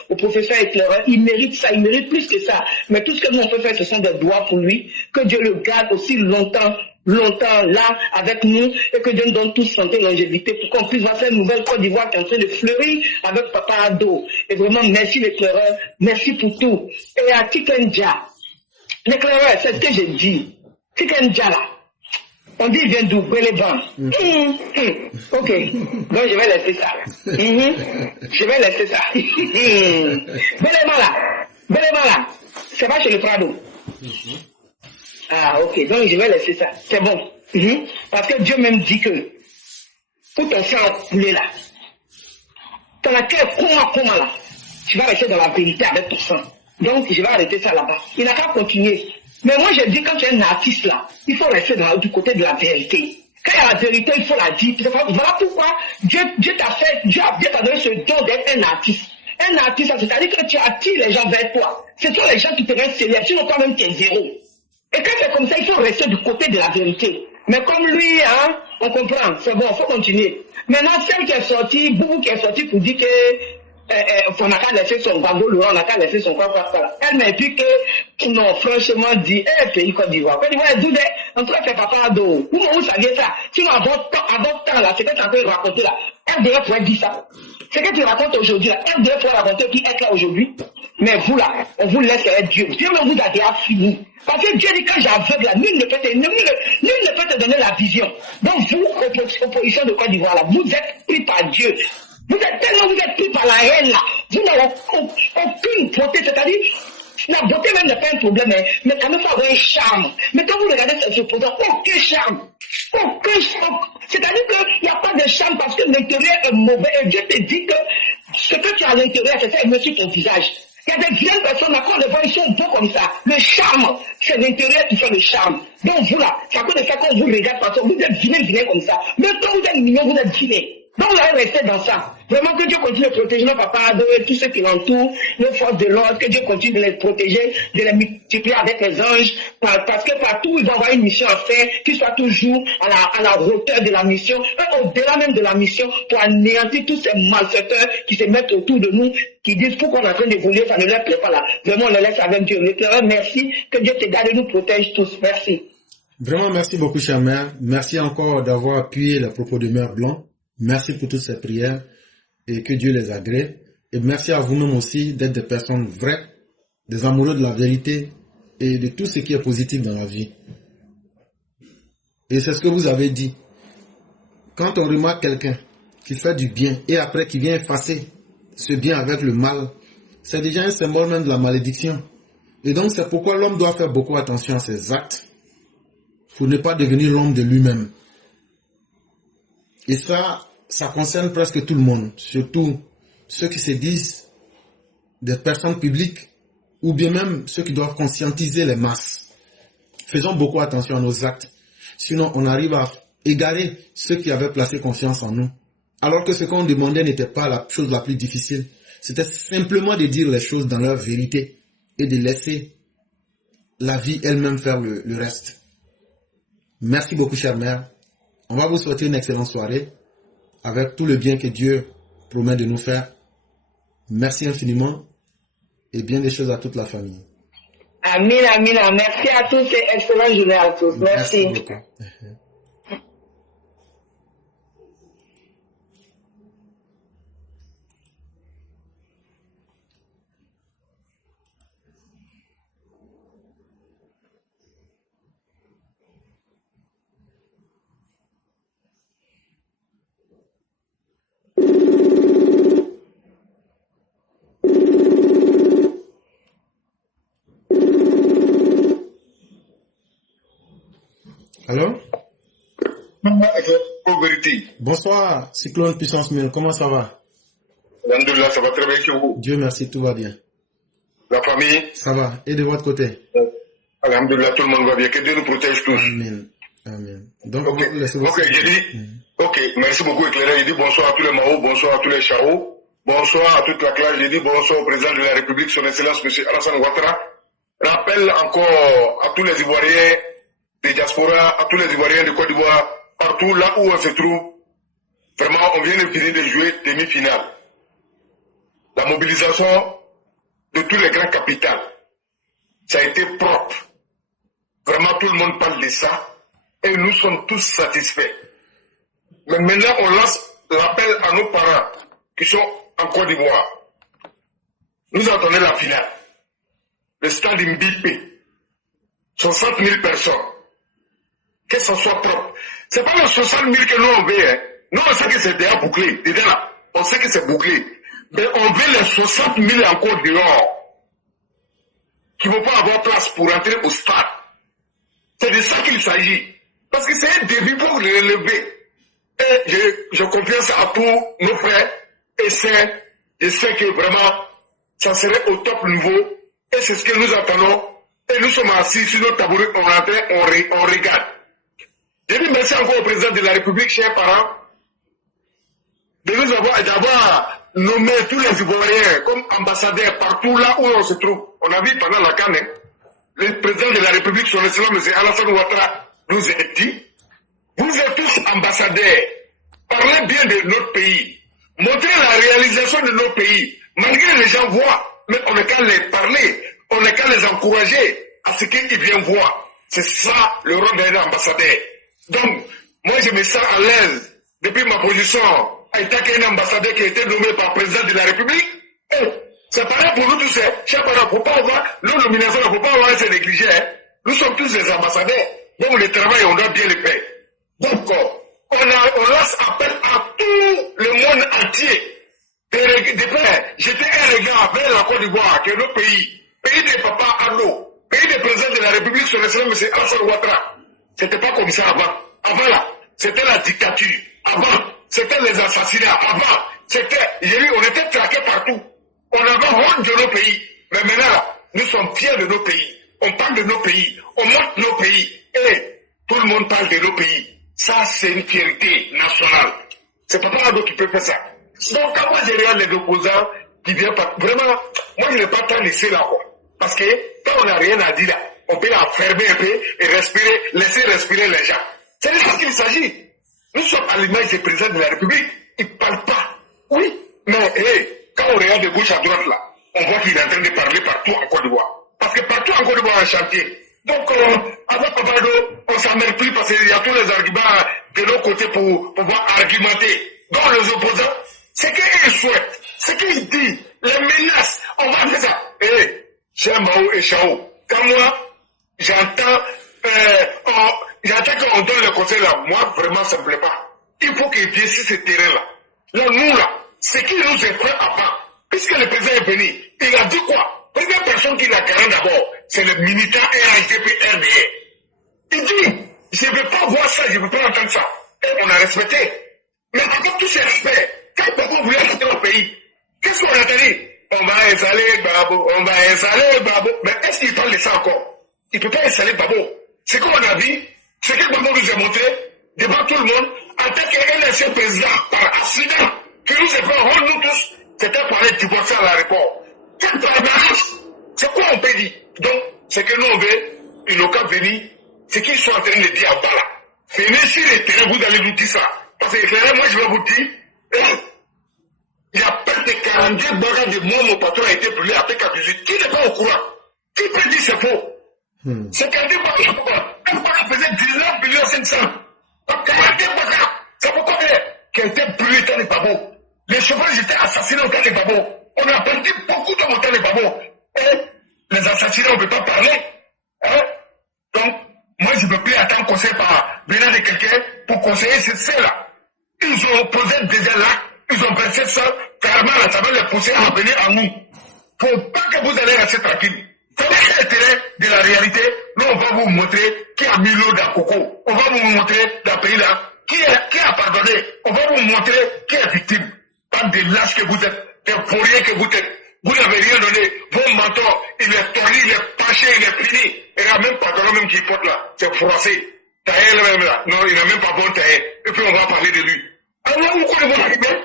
au professeur éclaireur. Il mérite ça, il mérite plus que ça. Mais tout ce que nous on peut faire, ce sont des doigts pour lui. Que Dieu le garde aussi longtemps là avec nous et que Dieu nous donne tous santé et longévité pour qu'on puisse voir cette nouvelle Côte d'Ivoire qui est en train de fleurir avec Papa Ado. Et vraiment, merci l'éclaireur. Merci pour tout. Et à Tikenja, l'éclaireur, c'est ce que j'ai dit. Tikenja là. On dit il vient d'où? Béléban. Ok. Donc je vais laisser ça. Je vais laisser ça. Béléban là. C'est pas chez le Prado. Ah ok. Donc je vais laisser ça. C'est bon. Parce que Dieu même dit que pour ton sang coulé là, ton cœur comment là, tu vas rester dans la vérité avec ton sang. Donc je vais arrêter ça là-bas. Il n'a qu'à continuer. Mais moi, je dis, quand tu es un artiste là, il faut rester du côté de la vérité. Quand il y a la vérité, il faut la dire. Voilà pourquoi Dieu t'a donné ce don d'être un artiste. Un artiste, c'est-à-dire que tu attires les gens vers toi. Ce sont les gens qui te restent célèbres, sinon toi-même tu es zéro. Et quand c'est comme ça, il faut rester du côté de la vérité. Mais comme lui, hein, on comprend, c'est bon, il faut continuer. Maintenant, celle qui est sortie, Boubou qui est sortie pour dire que on n'a qu'à laisser son Gbagbo Laurent, on n'a qu'à laisser son quoi. Elle m'a dit que, non, franchement, dit, pays Côte d'Ivoire. Côte d'Ivoire, d'où en tout cas, c'est Papa Ado. Où saviez ça? Sinon, avant temps, là, c'est que tu as pu raconter là. Elle devrait pouvoir dire ça. C'est que tu racontes aujourd'hui là. Elle devrait pouvoir raconter qui est là aujourd'hui. Mais vous là, on vous laisse être Dieu. Dieu même vous a déjà fini. Parce que Dieu dit, quand j'aveugle là, nul ne peut te donner la vision. Donc, vous, opposition de Côte d'Ivoire là, vous êtes pris par Dieu. Vous êtes pris par la haine là. Vous n'avez aucune beauté, c'est-à-dire, la beauté même n'est pas un problème, mais quand même il faut avoir un charme. Mais quand vous regardez ce opposant, aucun charme. C'est-à-dire qu'il n'y a pas de charme parce que l'intérieur est mauvais et Dieu te dit que ce que tu as à l'intérieur, c'est ça, et sur ton visage. Il y a des vilaines personnes, là, quand on les voit, ils sont beaux comme ça. Le charme, c'est l'intérieur qui fait le charme. Donc vous là, c'est à cause de ça qu'on vous regarde parce que vous êtes vilain comme ça. Même quand vous êtes mignon, vous êtes vilain. Donc vous allez rester dans ça. Vraiment que Dieu continue de protéger nos papas Ado et tous ceux qui l'entourent, nos forces de l'ordre, que Dieu continue de les protéger, de les multiplier avec les anges, parce que partout il va avoir une mission à faire, qu'il soit toujours à la hauteur de la mission, et au-delà même de la mission, pour anéantir tous ces malfaiteurs qui se mettent autour de nous, qui disent pourquoi on est en train d'évoluer, ça ne leur plaît pas là. Vraiment on les laisse avec Dieu. L'éclaireur, merci, que Dieu te garde et nous protège tous. Merci. Vraiment merci beaucoup, chère mère. Merci encore d'avoir appuyé les propos de Mère Blanc. Merci pour toutes ces prières et que Dieu les agrée. Et merci à vous-même aussi d'être des personnes vraies, des amoureux de la vérité et de tout ce qui est positif dans la vie. Et c'est ce que vous avez dit. quand on remarque quelqu'un qui fait du bien et après qui vient effacer ce bien avec le mal, c'est déjà un symbole même de la malédiction. Et donc c'est pourquoi l'homme doit faire beaucoup attention à ses actes pour ne pas devenir l'homme de lui-même. Et ça concerne presque tout le monde, surtout ceux qui se disent des personnes publiques ou bien même ceux qui doivent conscientiser les masses. Faisons beaucoup attention à nos actes, sinon on arrive à égarer ceux qui avaient placé confiance en nous. Alors que ce qu'on demandait n'était pas la chose la plus difficile, c'était simplement de dire les choses dans leur vérité et de laisser la vie elle-même faire le reste. Merci beaucoup, chère mère. On va vous souhaiter une excellente soirée avec tout le bien que Dieu promet de nous faire. Merci infiniment et bien des choses à toute la famille. Amen, amen. Merci à tous et excellente journée à tous. Merci. Merci beaucoup. Allô? Bonsoir, Cyclone Puissance 1000, comment ça va? Alhamdulillah, ça va très bien chez vous. Dieu merci, tout va bien. La famille? Ça va, et de votre côté? Alhamdulillah, tout le monde va bien, que Dieu nous protège tous. Amen. Amen. Donc, Ok, j'ai dit, ok, merci beaucoup éclairé. J'ai dit bonsoir à tous les Mao, bonsoir à tous les Chao, bonsoir à toute la classe. J'ai dit bonsoir au président de la République, son Excellence M. Alassane Ouattara. Rappelle encore à tous les Ivoiriens des diasporas, à tous les Ivoiriens de Côte d'Ivoire, partout là où on se trouve, vraiment, on vient de finir de jouer demi-finale. La mobilisation de tous les grands capitales, ça a été propre. Vraiment, tout le monde parle de ça et nous sommes tous satisfaits. Mais maintenant, on lance l'appel à nos parents qui sont en Côte d'Ivoire. Nous attendons la finale. Le stade Mbipé, 60 000 personnes. Que ça soit propre. C'est pas les 60 000 que nous on veut. Hein. Nous on sait que c'est déjà bouclé. Déjà là, on sait que c'est bouclé. Mais on veut les 60 000 encore dehors. Qui ne vont pas avoir place pour entrer au stade. C'est de ça qu'il s'agit. Parce que c'est un début pour le relever. Et je confiance à tous nos frères et sœurs. Je sais que vraiment, ça serait au top niveau. Et c'est ce que nous attendons. Et nous sommes assis sur notre tabouret, on regarde. Je dis merci encore au président de la République, chers parents, de nous d'avoir nommé tous les Ivoiriens comme ambassadeurs partout là où on se trouve. On a vu pendant la CAN, le président de la République, son Excellence M. Alassane Ouattara, nous a dit, vous êtes tous ambassadeurs, parlez bien de notre pays, montrez la réalisation de nos pays, malgré les gens voient, mais on n'a qu'à les parler, on n'a qu'à les encourager à ce qu'ils viennent voir. C'est ça le rôle d'un ambassadeur. Donc, moi je me sens à l'aise depuis ma position à étant qu'un ambassadeur qui a été nommé par le président de la République. Et c'est pareil pour nous tous, chaque parent, faut pas avoir, nos nominations, il ne faut pas avoir à se négliger. Nous sommes tous des ambassadeurs, donc le travail, on doit bien le faire. Donc, on lance appel à tout le monde entier de faire jeter un regard vers la Côte d'Ivoire, qui est notre pays de Papa Arnaud, pays du président de la République, son Excellence M. Alassane Ouattara. C'était pas comme ça avant. Avant là, c'était la dictature. Avant, c'était les assassinats. Avant, c'était, on était traqués partout. On avait honte de nos pays. Mais maintenant là, nous sommes fiers de nos pays. On parle de nos pays. On montre nos pays. Et tout le monde parle de nos pays. Ça, c'est une fierté nationale. C'est pas Arnaud qui peut faire ça. Donc, quand moi je regarde les opposants qui viennent pas, vraiment, moi je n'ai pas tant laissé là, quoi. Parce que quand on n'a rien à dire là, on peut la fermer un peu et respirer, laisser respirer les gens. C'est de ça qu'il s'agit. Nous sommes à l'image du président de la République. Il ne parle pas. Oui, mais quand on regarde de gauche à droite là, on voit qu'il est en train de parler partout en Côte d'Ivoire. Parce que partout en Côte d'Ivoire, un chantier. Donc, avant Papado, on ne s'en mêle plus parce qu'il y a tous les arguments de nos côtés pour pouvoir argumenter. Donc, les opposants, c'est qu'ils souhaitent, c'est qu'ils disent, les menaces, on va faire ça. Cher Mao et Chao, quand moi, j'entends qu'on donne le conseil là, moi, vraiment, ça ne me plaît pas. il faut qu'il décide ce terrain-là. Là, nous, là, ce qui nous est prêt à part, puisque le président est venu, il a dit quoi? Première personne qui l'a carré d'abord, c'est le militant RHDP RDR. Il dit, je ne veux pas voir ça, je ne veux pas entendre ça. Et on a respecté. Mais avec tous ces respects, quand Babo voulait rester au pays, qu'est-ce qu'on a dit? On va installer Babo, on va installer Babo. Mais est-ce qu'il parle de ça encore? Il ne peut pas installer Babo. Ce qu'on a vu, ce que Babo nous a montré, devant tout le monde, en tant qu'un ancien président, par accident, qui nous a fait nous tous, c'était pour aller divorcer à l'aéroport. Quelle permanence? C'est quoi on peut dire? Donc, ce que nous on veut, ils n'ont qu'à venir, ce qu'ils sont en train de dire à Bala. Venez sur le terrain, vous allez nous dire ça. Parce que moi je vais vous dire, il y a près de 42 barrages de moi, mon patron a été brûlé à PK18. Qui n'est pas au courant? Qui peut dire c'est faux? C'est 42 barrages. Un barrage faisait 19,5 millions. 42 barrages. Ça fait combien? Qui a été brûlé dans les babos. Les chauffeurs étaient assassinés au temps des babos. On a perdu beaucoup de temps au temps des babos. Et les assassinats, on ne peut pas parler. Hein? Donc, moi, je ne peux plus attendre conseil par venant de quelqu'un pour conseiller ces là. Ils ont posé des actes, ils ont versé ça, carrément, ça va les pousser à venir à nous. Il ne faut pas que vous allez rester tranquille. Connaissez l'intérêt de la réalité. Nous, on va vous montrer qui a mis l'eau dans le coco. On va vous montrer dans le pays-là qui a pardonné. On va vous montrer qui est victime. Pas des lâches que vous êtes, des pourriers que vous êtes. Vous n'avez rien donné. Vos mentors, il est tordu, il est paché, il est fini. Il n'y a même pas de même qui porte là. C'est froissé. Taillé même là. Non, il n'a même pas bon taillé. Et puis on va parler de lui. Alors, vous connaissez votre arrivée?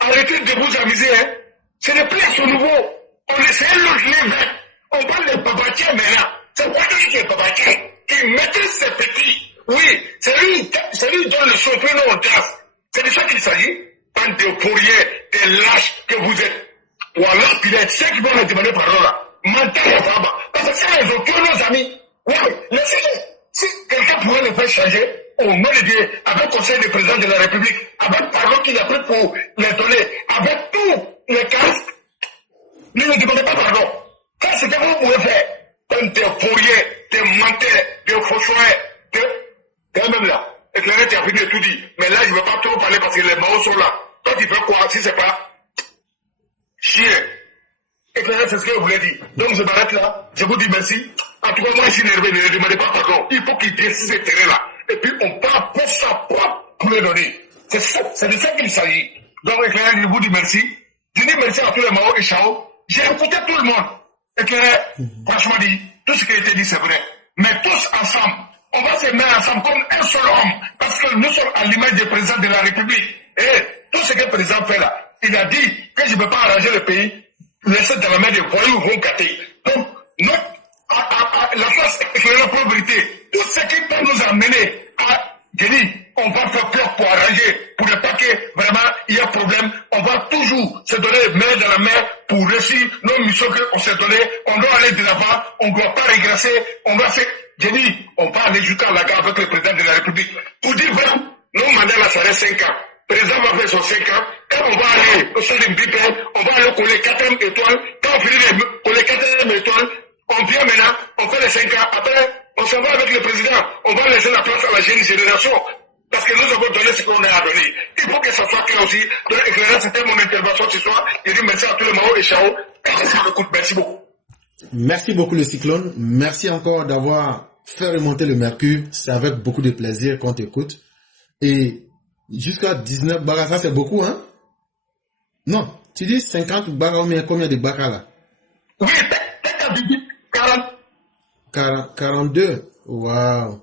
Arrêtez de vous amuser, hein. Ce n'est plus à ce nouveau. On essaie l'autre livre. On parle de Babatier maintenant. C'est quoi qui est Babatier? Qui maîtrise ses petits. Oui, c'est lui qui donne le championnat en classe. C'est de ça qu'il s'agit. Tant de pourriers, des lâches que vous êtes. Ou alors, il y a ceux qui vont me demander pardon là. Mental et femme. Parce que ça, ils ont tué nos amis. Oui, laissez-les. Si quelqu'un pourrait le faire changer, au moins le dire, avec le conseil du président de la République, avec pardon qu'il a pris pour les donner, avec tous les casques, ne me demandez pas pardon. Ça, c'est ce que vous pouvez faire. Tant de pourriers, des menteurs, des faucheurs, t'es même là. Éclairé, tu as fini de tout dire. Mais là, je ne veux pas trop parler parce que les morts sont là. Toi, tu fais quoi si c'est pas chien? Éclairé, c'est ce que je voulais dire. Donc, je m'arrête là. Je vous dis merci. En tout cas, moi, je suis nerveux. Ne demandez pas pardon. Il faut qu'il décide ce terrain-là. Et puis, on part pour sa propre pour le donner. C'est de ça qu'il s'agit. Donc, Éclairé, je vous dis merci. Je dis merci à tous les Mao et Chao. J'ai écouté tout le monde. Éclairé, franchement dit, tout ce qui a été dit, c'est vrai. Mais tous ensemble, on va se mettre ensemble comme un seul homme. Parce que nous sommes à l'image du président de la République. Et tout ce que le président fait là, il a dit que je ne peux pas arranger le pays, laisser dans la main des voyous vont gâter. Donc, la face éclairée la pauvreté, tout ce qui peut nous amener à Denis, on va faire peur pour arranger, pour ne pas que vraiment il y a problème. On va toujours se donner main dans la main pour réussir nos missions qu'on s'est données. On doit aller de l'avant, on ne doit pas régresser, on doit faire. Denis, on va aller jusqu'à la gare avec le président de la République. Pour dire vrai, nos mandats là, ça reste 5 ans. Le président va faire son 5 ans. Quand on va aller au sein d'une BIP, on va aller coller 4e étoile. Quand on finit de coller 4e étoile, on vient maintenant, on fait les 5 ans. Après, on s'en va avec le président. On va laisser la place à la jeune génération. Parce que nous avons donné ce qu'on a à donner. Il faut que ça soit clair aussi. Donc, éclairant, c'était mon intervention ce soir. Je dis merci à tous les Mao et Chao. Et ça m'écoute. Merci beaucoup. Merci beaucoup le cyclone. Merci encore d'avoir fait remonter le mercure. C'est avec beaucoup de plaisir qu'on t'écoute. Et jusqu'à 19 barras, ça c'est beaucoup, hein? Non, tu dis 50 barras, mais combien de barras là? Oui, peut-être 40. 42. Waouh.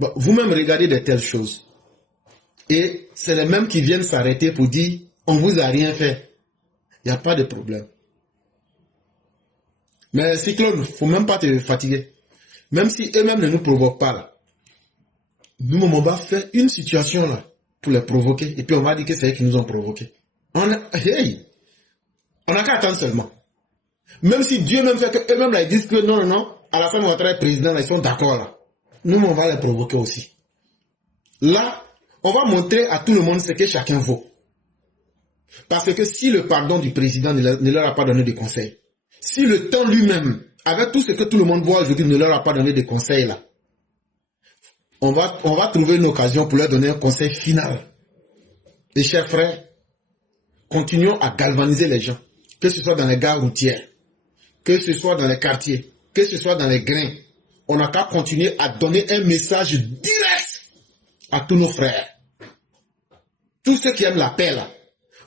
Bon, vous-même regardez de telles choses. Et c'est les mêmes qui viennent s'arrêter pour dire on vous a rien fait. Il n'y a pas de problème. Mais cyclone, il ne faut même pas te fatiguer. Même si eux-mêmes ne nous provoquent pas là. Nous, on va faire une situation là pour les provoquer. Et puis on va dire que c'est eux qui nous ont provoqués. On n'a qu'à attendre seulement. Même si Dieu même fait que eux-mêmes là, ils disent que non, Alassane Ouattara est président là, ils sont d'accord là. Nous, on va les provoquer aussi. Là, on va montrer à tout le monde ce que chacun vaut. Parce que si le pardon du président ne leur a pas donné de conseils, si le temps lui-même, avec tout ce que tout le monde voit aujourd'hui, ne leur a pas donné de conseils là, on va trouver une occasion pour leur donner un conseil final. Les chers frères, continuons à galvaniser les gens, que ce soit dans les gares routières, que ce soit dans les quartiers, que ce soit dans les grains. On n'a qu'à continuer à donner un message direct à tous nos frères. Tous ceux qui aiment la paix là.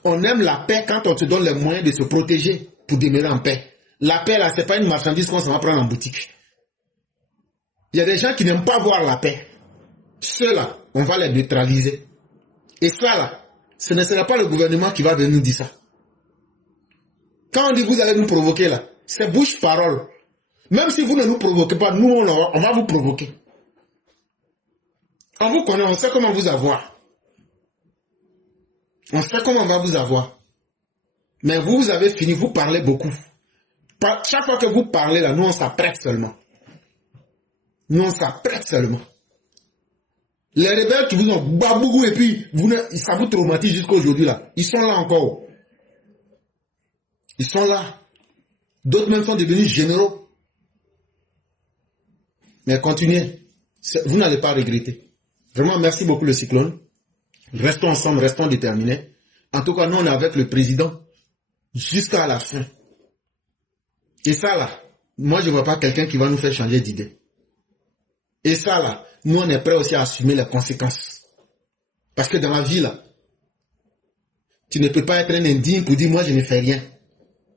On aime la paix quand on te donne les moyens de se protéger pour demeurer en paix. La paix là, c'est pas une marchandise qu'on s'en va prendre en boutique. Il y a des gens qui n'aiment pas voir la paix. Ceux-là, on va les neutraliser. Et ça là, ce ne sera pas le gouvernement qui va venir nous dire ça. Quand on dit vous allez nous provoquer là, c'est bouche-parole. Même si vous ne nous provoquez pas, nous on va vous provoquer. On vous connaît, on sait comment vous avoir. On sait comment on va vous avoir. Mais vous avez fini, vous parlez beaucoup. Chaque fois que vous parlez là, nous on s'apprête seulement. Nous on s'apprête seulement. Les rebelles qui vous ont babouгou et puis ça vous traumatise jusqu'à aujourd'hui là. Ils sont là encore. Ils sont là. D'autres même sont devenus généraux. Mais continuez. Vous n'allez pas regretter. Vraiment, merci beaucoup le cyclone. Restons ensemble, restons déterminés. En tout cas, nous, on est avec le président jusqu'à la fin. Et ça, là, moi, je ne vois pas quelqu'un qui va nous faire changer d'idée. Et ça, là, nous, on est prêts aussi à assumer les conséquences. Parce que dans la vie, là, tu ne peux pas être un indigne pour dire, moi, je ne fais rien.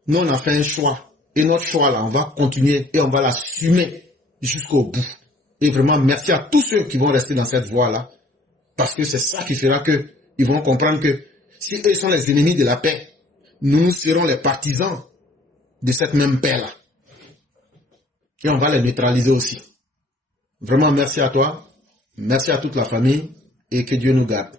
Nous, on a fait un choix. Et notre choix, là, on va continuer et on va l'assumer jusqu'au bout. Et vraiment, merci à tous ceux qui vont rester dans cette voie-là. Parce que c'est ça qui fera que ils vont comprendre que si eux sont les ennemis de la paix, nous serons les partisans de cette même paix-là. Et on va les neutraliser aussi. Vraiment, merci à toi. Merci à toute la famille. Et que Dieu nous garde.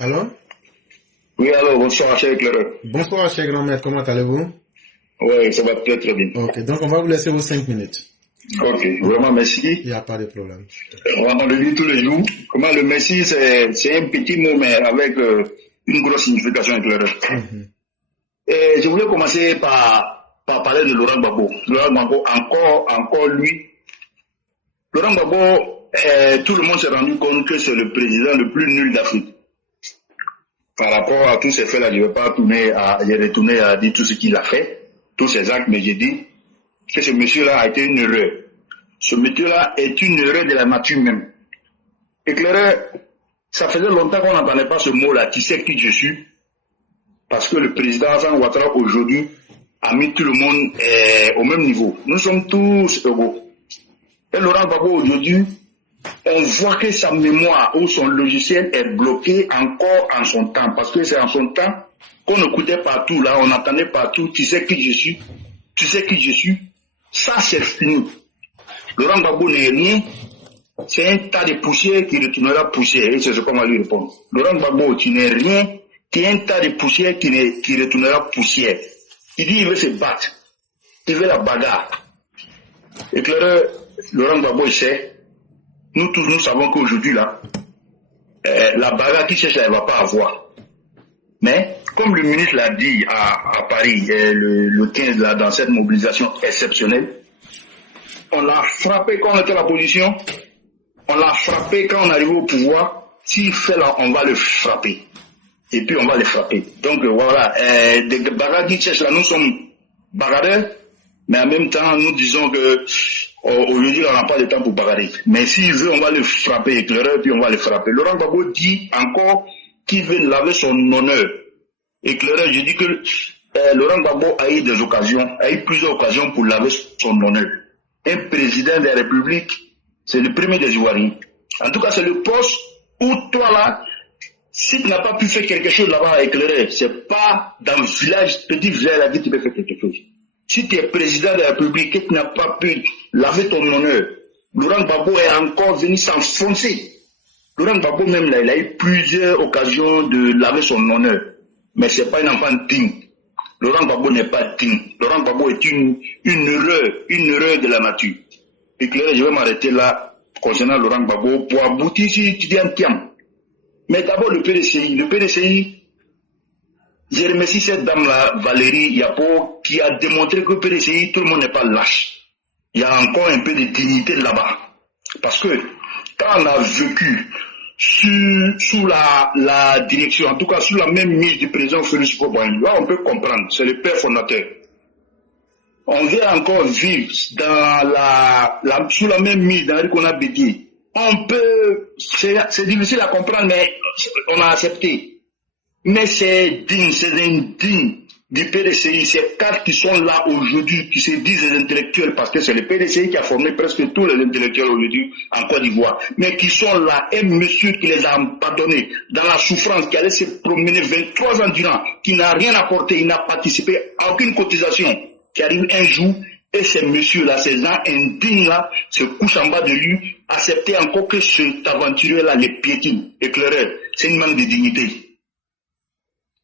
Allô? Oui, alors, bonsoir, cher éclaireur. Bonsoir, cher grand-mère, comment allez-vous? Oui, ça va très très bien. Ok, donc on va vous laisser vos 5 minutes. Ok, vraiment merci. Il n'y a pas de problème. On le dit tous les jours. Comment le merci, c'est un petit mot, mais avec une grosse signification éclaireur. Et je voulais commencer par parler de Laurent Gbagbo. Laurent Gbagbo, encore lui. Laurent Gbagbo, tout le monde s'est rendu compte que c'est le président le plus nul d'Afrique. Par rapport à tous ces faits-là, je ne vais pas retourner à dire tout ce qu'il a fait, tous ces actes, mais j'ai dit que ce monsieur-là a été une erreur. Ce monsieur-là est une erreur de la nature même. Éclaireur, ça faisait longtemps qu'on n'entendait pas ce mot-là, tu sais qui je suis, parce que le président Alassane Ouattara aujourd'hui a mis tout le monde au même niveau. Nous sommes tous égaux. Et Laurent Gbagbo aujourd'hui, on voit que sa mémoire ou son logiciel est bloqué encore en son temps. Parce que c'est en son temps qu'on écoutait partout, là, on entendait partout, tu sais qui je suis, tu sais qui je suis. Ça, c'est fini. Laurent Gbagbo n'est rien. C'est un tas de poussière qui retournera poussière. Et c'est ce qu'on va lui répondre. Laurent Gbagbo, tu n'es rien. Tu es un tas de poussière qui retournera poussière. Il dit il veut se battre. Il veut la bagarre. Éclaireur, Laurent Gbagbo, il sait. Nous tous, nous savons qu'aujourd'hui, là, la bagarre qui cherche, elle ne va pas avoir. Mais, comme le ministre l'a dit à Paris, le 15, là, dans cette mobilisation exceptionnelle, on l'a frappé quand on était à la position, on l'a frappé quand on arrive au pouvoir. S'il fait là, on va le frapper. Et puis, on va le frapper. Donc, voilà, des bagarres qui cherchent là, nous sommes bagarreurs, mais en même temps, nous disons que aujourd'hui, on n'a pas de temps pour bagarrer. Mais s'il veut, on va le frapper, éclaireur, puis on va le frapper. Laurent Gbagbo dit encore qu'il veut laver son honneur. Éclaireur, je dis que Laurent Gbagbo a eu des occasions, a eu plusieurs occasions pour laver son honneur. Un président de la République, c'est le premier des Ivoiriens. En tout cas, c'est le poste où toi là, si tu n'as pas pu faire quelque chose là-bas, éclaireur, c'est pas dans le village, petit village là que tu peux faire quelque chose. Si tu es président de la République et que tu n'as pas pu laver ton honneur, Laurent Gbagbo est encore venu s'enfoncer Laurent Gbagbo même là, il a eu plusieurs occasions de laver son honneur. Mais ce n'est pas un enfant digne. Laurent Gbagbo n'est pas digne. Laurent Gbagbo est une erreur de la nature. Et clair, je vais m'arrêter là concernant Laurent Gbagbo pour aboutir sur Tidiane Thiam. Mais d'abord le PDCI. Le PDCI, je remercie cette dame-là, Valérie Yapo, qui a démontré que le PDCI, tout le monde n'est pas lâche. Il y a encore un peu de dignité là-bas. Parce que quand on a vécu sous la direction, en tout cas sous la même mise du président Félix Houphouët-Boigny, là on peut comprendre, c'est le père fondateur. On vient encore vivre sous la même mise d'Henri Konan Bédié. On peut, c'est difficile à comprendre, mais on a accepté. Mais c'est digne, c'est indigne du PDCI. Ces quatre qui sont là aujourd'hui, qui se disent des intellectuels, parce que c'est le PDCI qui a formé presque tous les intellectuels aujourd'hui en Côte d'Ivoire, mais qui sont là, un monsieur qui les a abandonnés dans la souffrance, qui allait se promener 23 ans durant, qui n'a rien apporté, il n'a participé à aucune cotisation, qui arrive un jour, et ces messieurs-là, ces gens indignes-là, se couchent en bas de lui, accepter encore que cet aventurier-là les piétine, éclaireur. C'est une manque de dignité.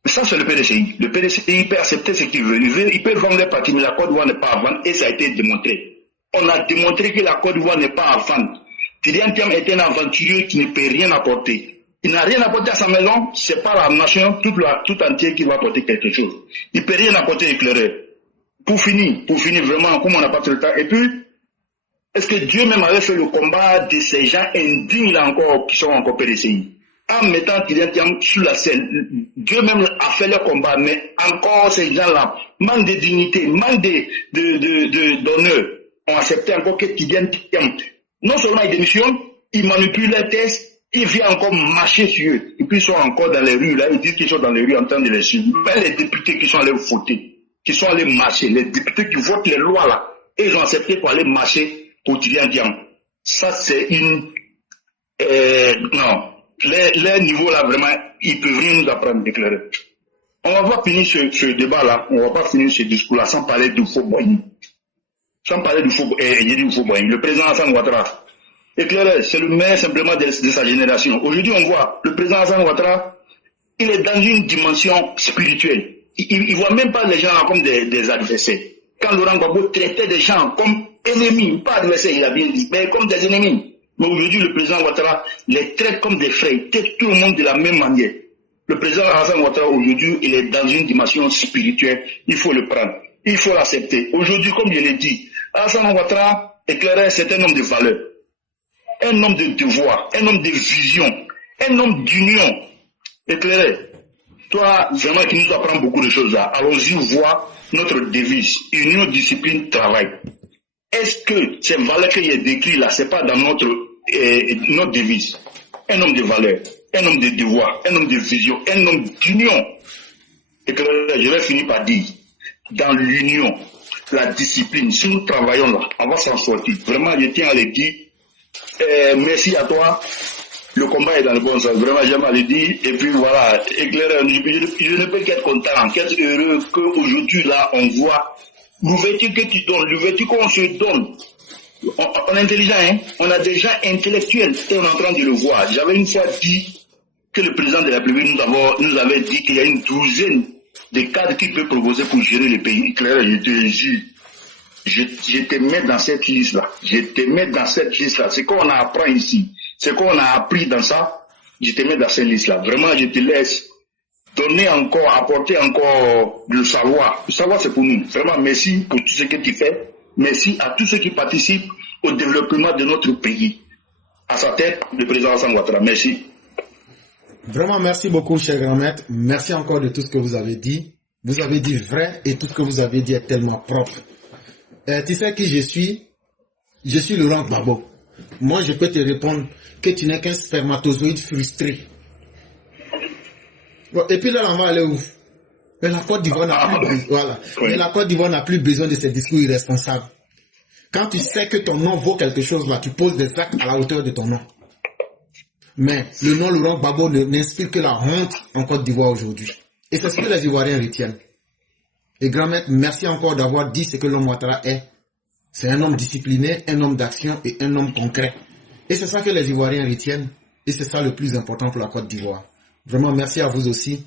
Ça, c'est le PDCI. Le PDCI, il peut accepter ce qu'il veut. Il peut vendre les parties, mais la Côte d'Ivoire n'est pas à vendre, et ça a été démontré. On a démontré que la Côte d'Ivoire n'est pas à vendre. Tidiane Thiam est un aventurier qui ne peut rien apporter. Il n'a rien apporté à sa maison, c'est pas la nation tout entière qui va apporter quelque chose. Il ne peut rien apporter éclaireur. Pour finir vraiment, comme on n'a pas trop le temps, et puis, est-ce que Dieu même avait fait le combat de ces gens indignes là encore, qui sont encore PDCI? En mettant Tidiane Thiam sur la scène, Dieu même a fait le combat, mais encore ces gens-là, manque de dignité, manque d'honneur, ont accepté encore que Tidiane Thiam, non seulement il démissionne, il manipule les tests, il vient encore marcher sur eux. Et puis ils sont encore dans les rues, là, ils disent qu'ils sont dans les rues en train de les suivre. Mais les députés qui sont allés voter, qui sont allés marcher, les députés qui votent les lois là, et ils ont accepté pour aller marcher pour Tidiane Thiam. Ça c'est une... non. Les niveaux là, vraiment, ils peuvent rien nous apprendre d'éclairer. On va pas finir ce débat-là, on va pas finir ce discours-là sans parler du Houphouët-Boigny. Sans parler du Houphouët-Boigny. Le président Alassane Ouattara. Éclairé, c'est le meilleur simplement de sa génération. Aujourd'hui, on voit, le président Alassane Ouattara, il est dans une dimension spirituelle. Il voit même pas les gens là comme des adversaires. Quand Laurent Gbagbo traitait des gens comme ennemis, pas adversaires, il a bien dit, mais comme des ennemis. Mais aujourd'hui, le président Ouattara les traite comme des frères, il traite tout le monde de la même manière. Le président Alassane Ouattara, aujourd'hui, il est dans une dimension spirituelle. Il faut le prendre. Il faut l'accepter. Aujourd'hui, comme je l'ai dit, Alassane Ouattara, éclairé, c'est un homme de valeur, un homme de devoir, un homme de vision, un homme d'union. Éclairé, toi, vraiment, qui nous apprend beaucoup de choses là. Allons-y voir notre devise. Union, discipline, travail. Est-ce que ces valeurs qu'il y a décrites là, c'est pas dans notre devise? Un homme de valeur, un homme de devoir, un homme de vision, un homme d'union. Et que je vais finir par dire, dans l'union, la discipline, si nous travaillons là, on va s'en sortir. Vraiment, je tiens à le dire. Merci à toi. Le combat est dans le bon sens. Vraiment, j'aime à le dire. Et puis voilà, éclaireur, je ne peux qu'être content, qu'être heureux qu'aujourd'hui là, on voit l'ouverture que tu donnes, l'ouverture qu'on se donne. On est intelligent, hein? On a des gens intellectuels et on est en train de le voir. J'avais une fois dit que le président de la République nous avait dit qu'il y a une douzaine de cadres qu'il peut proposer pour gérer le pays. Claire, je te jure, je te mets dans cette liste-là. Je te mets dans cette liste-là. Ce qu'on apprend ici, ce qu'on a appris dans ça, je te mets dans cette liste-là. Vraiment, je te laisse donner encore, apporter encore le savoir. Le savoir, c'est pour nous. Vraiment, merci pour tout ce que tu fais. Merci à tous ceux qui participent au développement de notre pays. À sa tête, le président Alassane Ouattara. Merci. Vraiment, merci beaucoup, cher grand maître. Merci encore de tout ce que vous avez dit. Vous avez dit vrai et tout ce que vous avez dit est tellement propre. Tu sais qui je suis? Je suis Laurent Gbagbo. Moi, je peux te répondre que tu n'es qu'un spermatozoïde frustré. Bon, et puis là, on va aller où? Mais la Côte d'Ivoire n'a plus besoin, voilà. Mais la Côte d'Ivoire n'a plus besoin de ces discours irresponsables. Quand tu sais que ton nom vaut quelque chose, là, tu poses des actes à la hauteur de ton nom. Mais le nom Laurent Gbagbo n'inspire que la honte en Côte d'Ivoire aujourd'hui. Et c'est ce que les Ivoiriens retiennent. Et grand maître, merci encore d'avoir dit ce que l'homme Ouattara est. C'est un homme discipliné, un homme d'action et un homme concret. Et c'est ça que les Ivoiriens retiennent. Et c'est ça le plus important pour la Côte d'Ivoire. Vraiment, merci à vous aussi.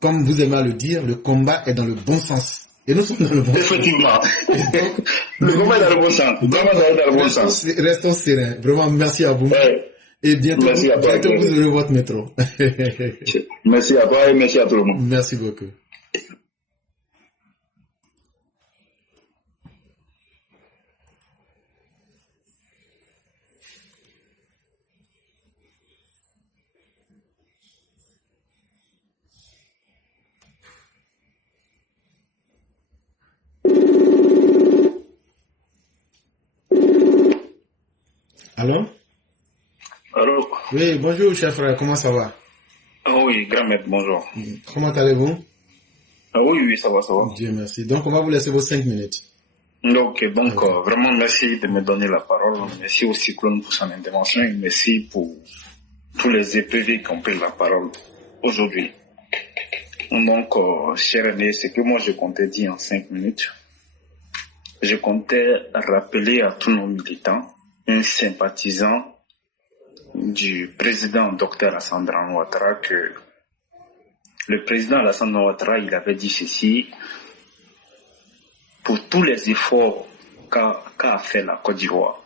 Comme vous aimez à le dire, le combat est dans le bon sens. Et nous sommes dans le bon sens. Effectivement. Donc, Le combat est dans le bon sens. Restons sereins. Vraiment, merci à vous. Ouais. Et bientôt, Merci à toi, bientôt vous aurez votre métro. Merci à toi et merci à tout le monde. Merci beaucoup. Allô? Allô? Oui, bonjour, cher frère, comment ça va? Ah oui, grand maître, bonjour. Comment allez-vous? Ah oui, ça va. Dieu merci. Donc, on va vous laisser vos 5 minutes. Ok, donc vraiment merci de me donner la parole. Merci au Cyclone pour son intervention et merci pour tous les EPV qui ont pris la parole aujourd'hui. Donc, cher René, ce que moi je comptais dire en 5 minutes, je comptais rappeler à tous nos militants, un sympathisant du président Dr Alassane Ouattara, que le président Alassane Ouattara, il avait dit ceci: pour tous les efforts qu'a fait la Côte d'Ivoire,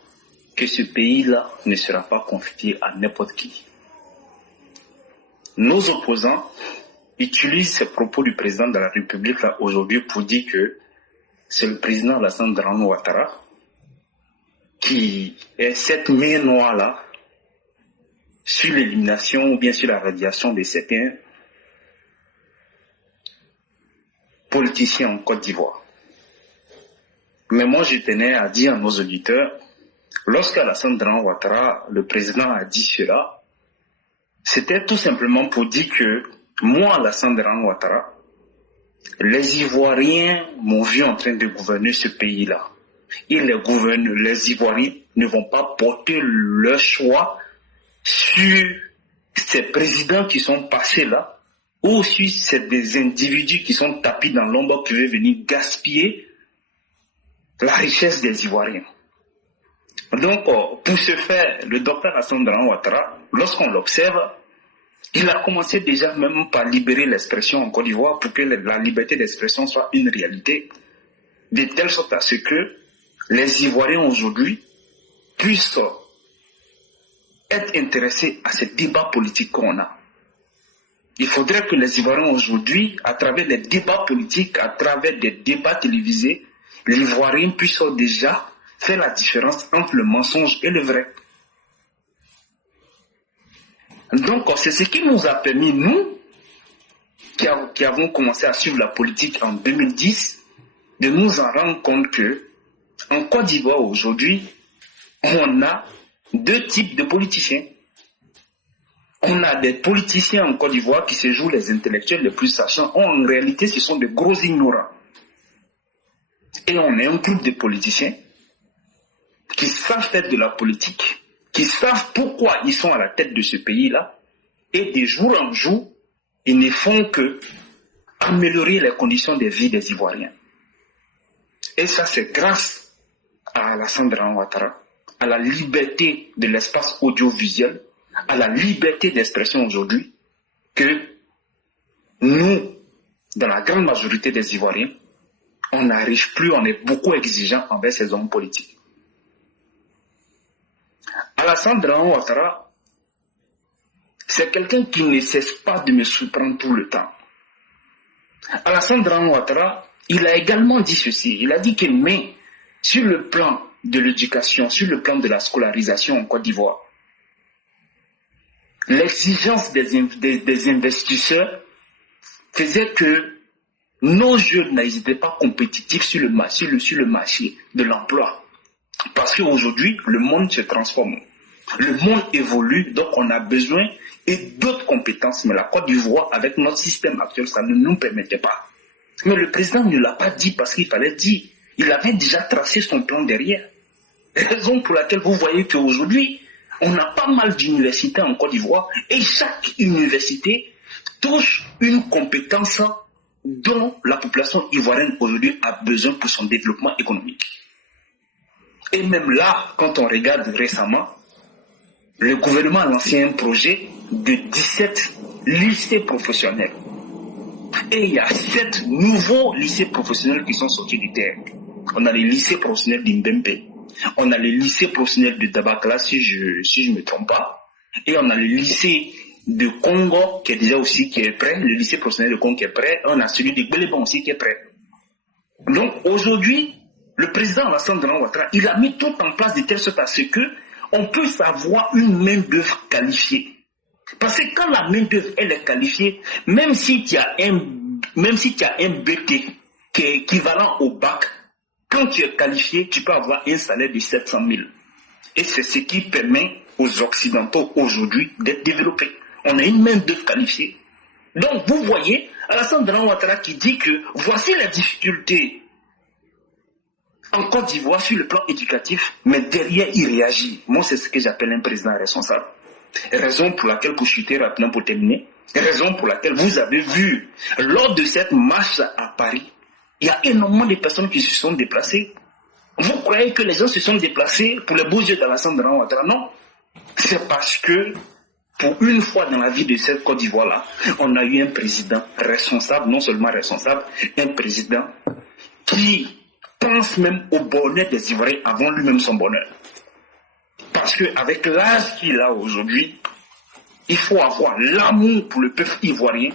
que ce pays-là ne sera pas confié à n'importe qui. Nos opposants utilisent ces propos du président de la République là aujourd'hui pour dire que c'est le président Alassane Ouattara qui est cette main noire là sur l'élimination ou bien sur la radiation de certains politiciens en Côte d'Ivoire. Mais moi, je tenais à dire à nos auditeurs, lorsqu'Alassane Ouattara, le président, a dit cela, c'était tout simplement pour dire que moi, Alassane Ouattara, les Ivoiriens m'ont vu en train de gouverner ce pays-là. Et les Ivoiriens ne vont pas porter leur choix sur ces présidents qui sont passés là, ou sur des individus qui sont tapis dans l'ombre qui veulent venir gaspiller la richesse des Ivoiriens. Donc, pour ce faire, le docteur Alassane Ouattara, lorsqu'on l'observe, il a commencé déjà même par libérer l'expression en Côte d'Ivoire pour que la liberté d'expression soit une réalité, de telle sorte à ce que les Ivoiriens aujourd'hui puissent être intéressés à ce débat politique qu'on a. Il faudrait que les Ivoiriens aujourd'hui, à travers les débats politiques, à travers des débats télévisés, les Ivoiriens puissent déjà faire la différence entre le mensonge et le vrai. Donc, c'est ce qui nous a permis, nous, qui avons commencé à suivre la politique en 2010, de nous en rendre compte que, en Côte d'Ivoire aujourd'hui, on a deux types de politiciens. On a des politiciens en Côte d'Ivoire qui se jouent les intellectuels les plus sachants. En réalité, ce sont de gros ignorants. Et on est un groupe de politiciens qui savent faire de la politique, qui savent pourquoi ils sont à la tête de ce pays-là, et de jour en jour, ils ne font que améliorer les conditions de vie des Ivoiriens. Et ça, c'est grâce à Alassane Ouattara, à la liberté de l'espace audiovisuel, à la liberté d'expression aujourd'hui, que nous, dans la grande majorité des Ivoiriens, on n'arrive plus, on est beaucoup exigeant envers ces hommes politiques. Alassane Ouattara, c'est quelqu'un qui ne cesse pas de me surprendre tout le temps. Alassane Ouattara, il a également dit ceci, il a dit que mais sur le plan de l'éducation, sur le plan de la scolarisation en Côte d'Ivoire, l'exigence des investisseurs faisait que nos jeunes n'étaient pas compétitifs sur le marché de l'emploi. Parce qu'aujourd'hui, le monde se transforme. Le monde évolue, donc on a besoin d'autres compétences. Mais la Côte d'Ivoire, avec notre système actuel, ça ne nous permettait pas. Mais le président ne l'a pas dit parce qu'il fallait dire. Il avait déjà tracé son plan derrière. Raison pour laquelle vous voyez qu'aujourd'hui, on a pas mal d'universités en Côte d'Ivoire et chaque université touche une compétence dont la population ivoirienne aujourd'hui a besoin pour son développement économique. Et même là, quand on regarde récemment, le gouvernement a lancé un projet de 17 lycées professionnels. Et il y a 7 nouveaux lycées professionnels qui sont sortis du terre. On a les lycées professionnels d'Imbembe, on a les lycées professionnels de Dabakala, si je me trompe pas, et on a le lycée de Congo qui est déjà aussi qui est prêt, le lycée professionnel de Congo qui est prêt, on a celui de Gbelebon aussi qui est prêt. Donc aujourd'hui, le président Alassane Dramane Ouattara, il a mis tout en place de telle sorte à ce que on puisse avoir une main-d'œuvre qualifiée. Parce que quand la main-d'œuvre elle est qualifiée, même si tu as un BT qui est équivalent au bac, quand tu es qualifié, tu peux avoir un salaire de 700 000. Et c'est ce qui permet aux Occidentaux aujourd'hui d'être développés. On a une main-d'œuvre qualifiée. Donc vous voyez, Alassane Dramane Ouattara qui dit que voici la difficulté en Côte d'Ivoire sur le plan éducatif, mais derrière il réagit. Moi c'est ce que j'appelle un président responsable. Raison pour laquelle, pour chuter rapidement pour terminer, raison pour laquelle vous avez vu, lors de cette marche à Paris, il y a énormément de personnes qui se sont déplacées. Vous croyez que les gens se sont déplacés pour les beaux yeux d'Alassane Dramane Ouattara? Non. C'est parce que, pour une fois dans la vie de cette Côte d'Ivoire-là, on a eu un président responsable, non seulement responsable, un président qui pense même au bonheur des Ivoiriens avant lui-même son bonheur. Parce qu'avec l'âge qu'il a aujourd'hui, il faut avoir l'amour pour le peuple ivoirien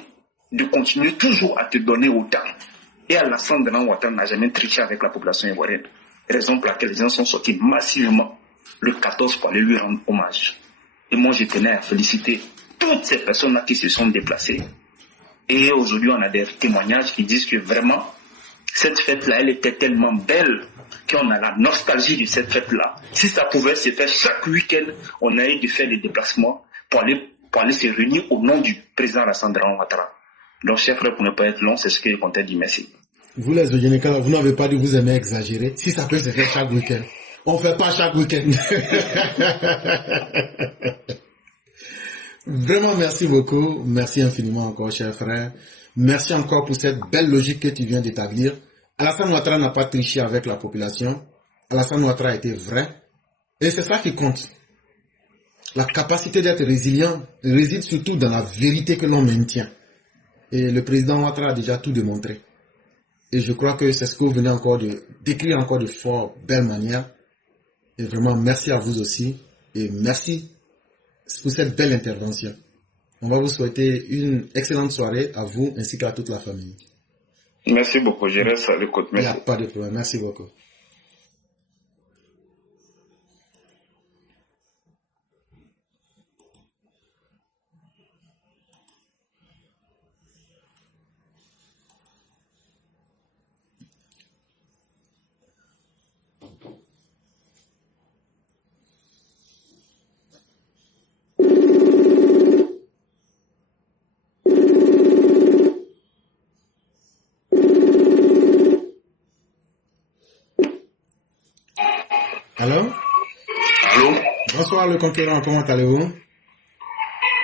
de continuer toujours à te donner autant. Et Alassane Dramane Ouattara n'a jamais triché avec la population ivoirienne. Raison pour laquelle les gens sont sortis massivement le 14 pour aller lui rendre hommage. Et moi, je tenais à féliciter toutes ces personnes-là qui se sont déplacées. Et aujourd'hui, on a des témoignages qui disent que vraiment, cette fête-là, elle était tellement belle qu'on a la nostalgie de cette fête-là. Si ça pouvait se faire chaque week-end, on a eu de faire des déplacements pour aller se réunir au nom du président Alassane Dramane Ouattara. Donc, chers frères, pour ne pas être long, c'est ce que je comptais dire. Merci. Vous, les Oyenikala, vous n'avez pas dit que vous aimez exagérer. Si ça peut se faire chaque week-end. On ne fait pas chaque week-end. Vraiment, merci beaucoup. Merci infiniment encore, cher frère. Merci encore pour cette belle logique que tu viens d'établir. Alassane Ouattara n'a pas triché avec la population. Alassane Ouattara a été vrai. Et c'est ça qui compte. La capacité d'être résilient réside surtout dans la vérité que l'on maintient. Et le président Ouattara a déjà tout démontré. Et je crois que c'est ce que vous venez encore de décrire encore de fort belle manière. Et vraiment, merci à vous aussi. Et merci pour cette belle intervention. On va vous souhaiter une excellente soirée à vous ainsi qu'à toute la famille. Merci beaucoup. Je reste à l'écoute. Il n'y a pas de problème. Merci beaucoup. Allô? Allô? Bonsoir le conquérant, comment allez-vous?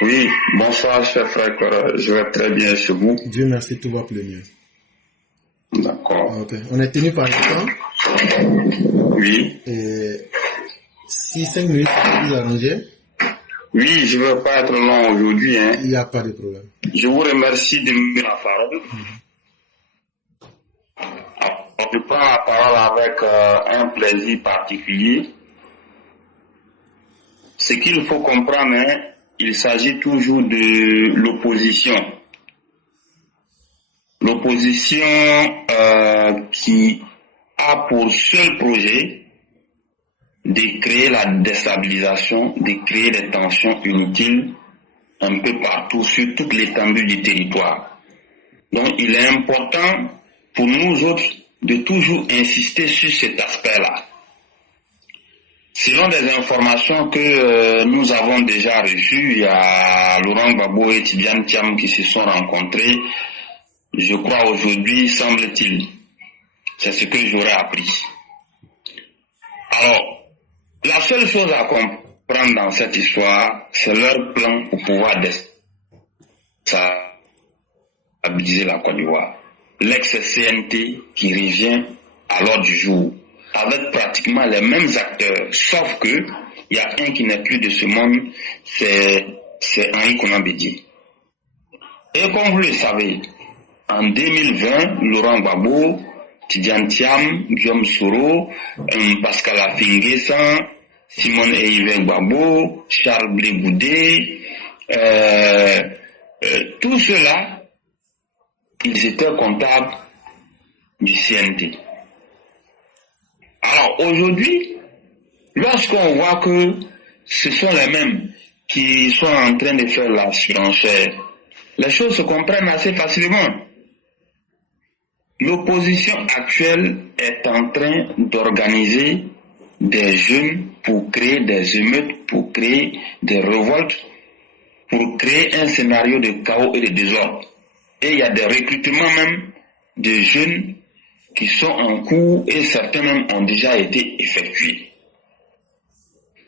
Oui, bonsoir cher frère, je vais très bien chez vous. Dieu merci, tout va pour le mieux. D'accord. Ok, on est tenu par le temps. Oui. Et si 5 minutes vous arranger? Oui, je ne veux pas être long aujourd'hui. Il n'y a pas de problème. Je vous remercie de me donner la parole. Je prends la parole avec un plaisir particulier. Ce qu'il faut comprendre, il s'agit toujours de l'opposition. L'opposition qui a pour seul projet de créer la déstabilisation, de créer des tensions inutiles un peu partout sur toute l'étendue du territoire. Donc il est important pour nous autres de toujours insister sur cet aspect-là. Selon des informations que nous avons déjà reçues, il y a Laurent Gbagbo et Tidiane Thiam qui se sont rencontrés, je crois aujourd'hui, semble-t-il. C'est ce que j'aurais appris. Alors, la seule chose à comprendre dans cette histoire, c'est leur plan pour pouvoir déstabiliser la Côte d'Ivoire. L'ex-CNT qui revient à l'ordre du jour, avec pratiquement les mêmes acteurs, sauf que il y a un qui n'est plus de ce monde, c'est Henri Konan Bédié. Et comme vous le savez, en 2020, Laurent Gbagbo, Tidiane Thiam, Guillaume Soro, Pascal Affi-N'Guessan, Simone Eyve Gbagbo, Charles Blé Goudé, tout cela, ils étaient comptables du CNT. Alors aujourd'hui, lorsqu'on voit que ce sont les mêmes qui sont en train de faire la surenchère, les choses se comprennent assez facilement. L'opposition actuelle est en train d'organiser des jeunes pour créer des émeutes, pour créer des révoltes, pour créer un scénario de chaos et de désordre. Et il y a des recrutements même de jeunes qui sont en cours et certains même ont déjà été effectués.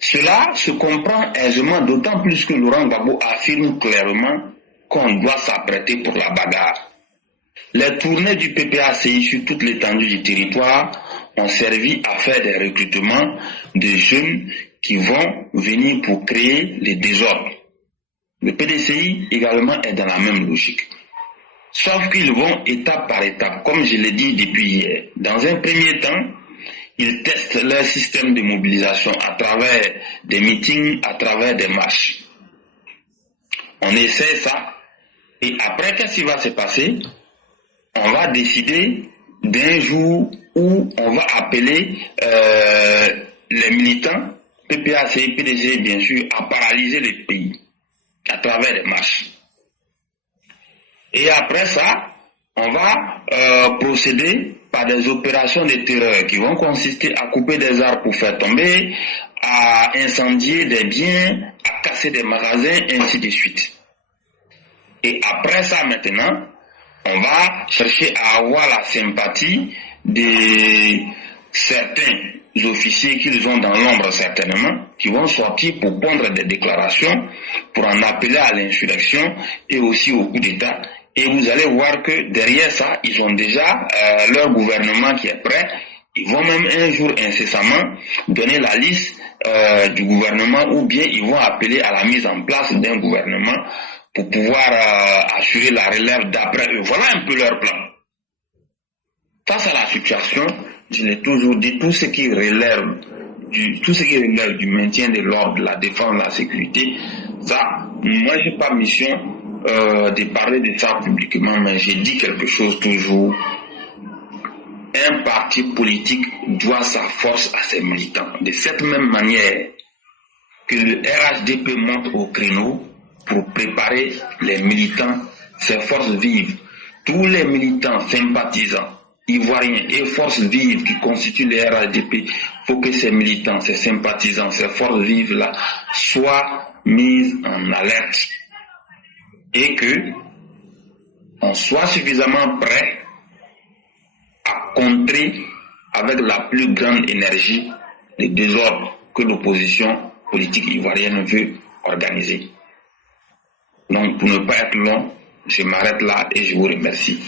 Cela se comprend aisément, d'autant plus que Laurent Gbagbo affirme clairement qu'on doit s'apprêter pour la bagarre. Les tournées du PPACI sur toute l'étendue du territoire ont servi à faire des recrutements de jeunes qui vont venir pour créer les désordres. Le PDCI également est dans la même logique. Sauf qu'ils vont étape par étape, comme je l'ai dit depuis hier. Dans un premier temps, ils testent leur système de mobilisation à travers des meetings, à travers des marches. On essaie ça. Et après, qu'est-ce qui va se passer? On va décider d'un jour où on va appeler les militants, PPACI, PDG bien sûr, à paralyser le pays à travers les marches. Et après ça, on va procéder par des opérations de terreur qui vont consister à couper des arbres pour faire tomber, à incendier des biens, à casser des magasins, ainsi de suite. Et après ça maintenant, on va chercher à avoir la sympathie de certains officiers qu'ils ont dans l'ombre certainement, qui vont sortir pour pondre des déclarations, pour en appeler à l'insurrection et aussi au coup d'État. Et vous allez voir que derrière ça, ils ont déjà leur gouvernement qui est prêt. Ils vont même un jour incessamment donner la liste du gouvernement ou bien ils vont appeler à la mise en place d'un gouvernement pour pouvoir assurer la relève d'après eux. Voilà un peu leur plan. Face à la situation, je l'ai toujours dit, tout ce qui relève du maintien de l'ordre, de la défense, de la sécurité, ça, moi j'ai pas mission de parler de ça publiquement, mais j'ai dit quelque chose toujours. Un parti politique doit sa force à ses militants. De cette même manière que le RHDP monte au créneau pour préparer les militants, ses forces vives, tous les militants sympathisants, ivoiriens et forces vives qui constituent le RHDP, il faut que ces militants, ces sympathisants, ces forces vives-là soient mises en alerte et que on soit suffisamment prêt à contrer avec la plus grande énergie les désordres que l'opposition politique ivoirienne veut organiser. Donc, pour ne pas être long, je m'arrête là et je vous remercie.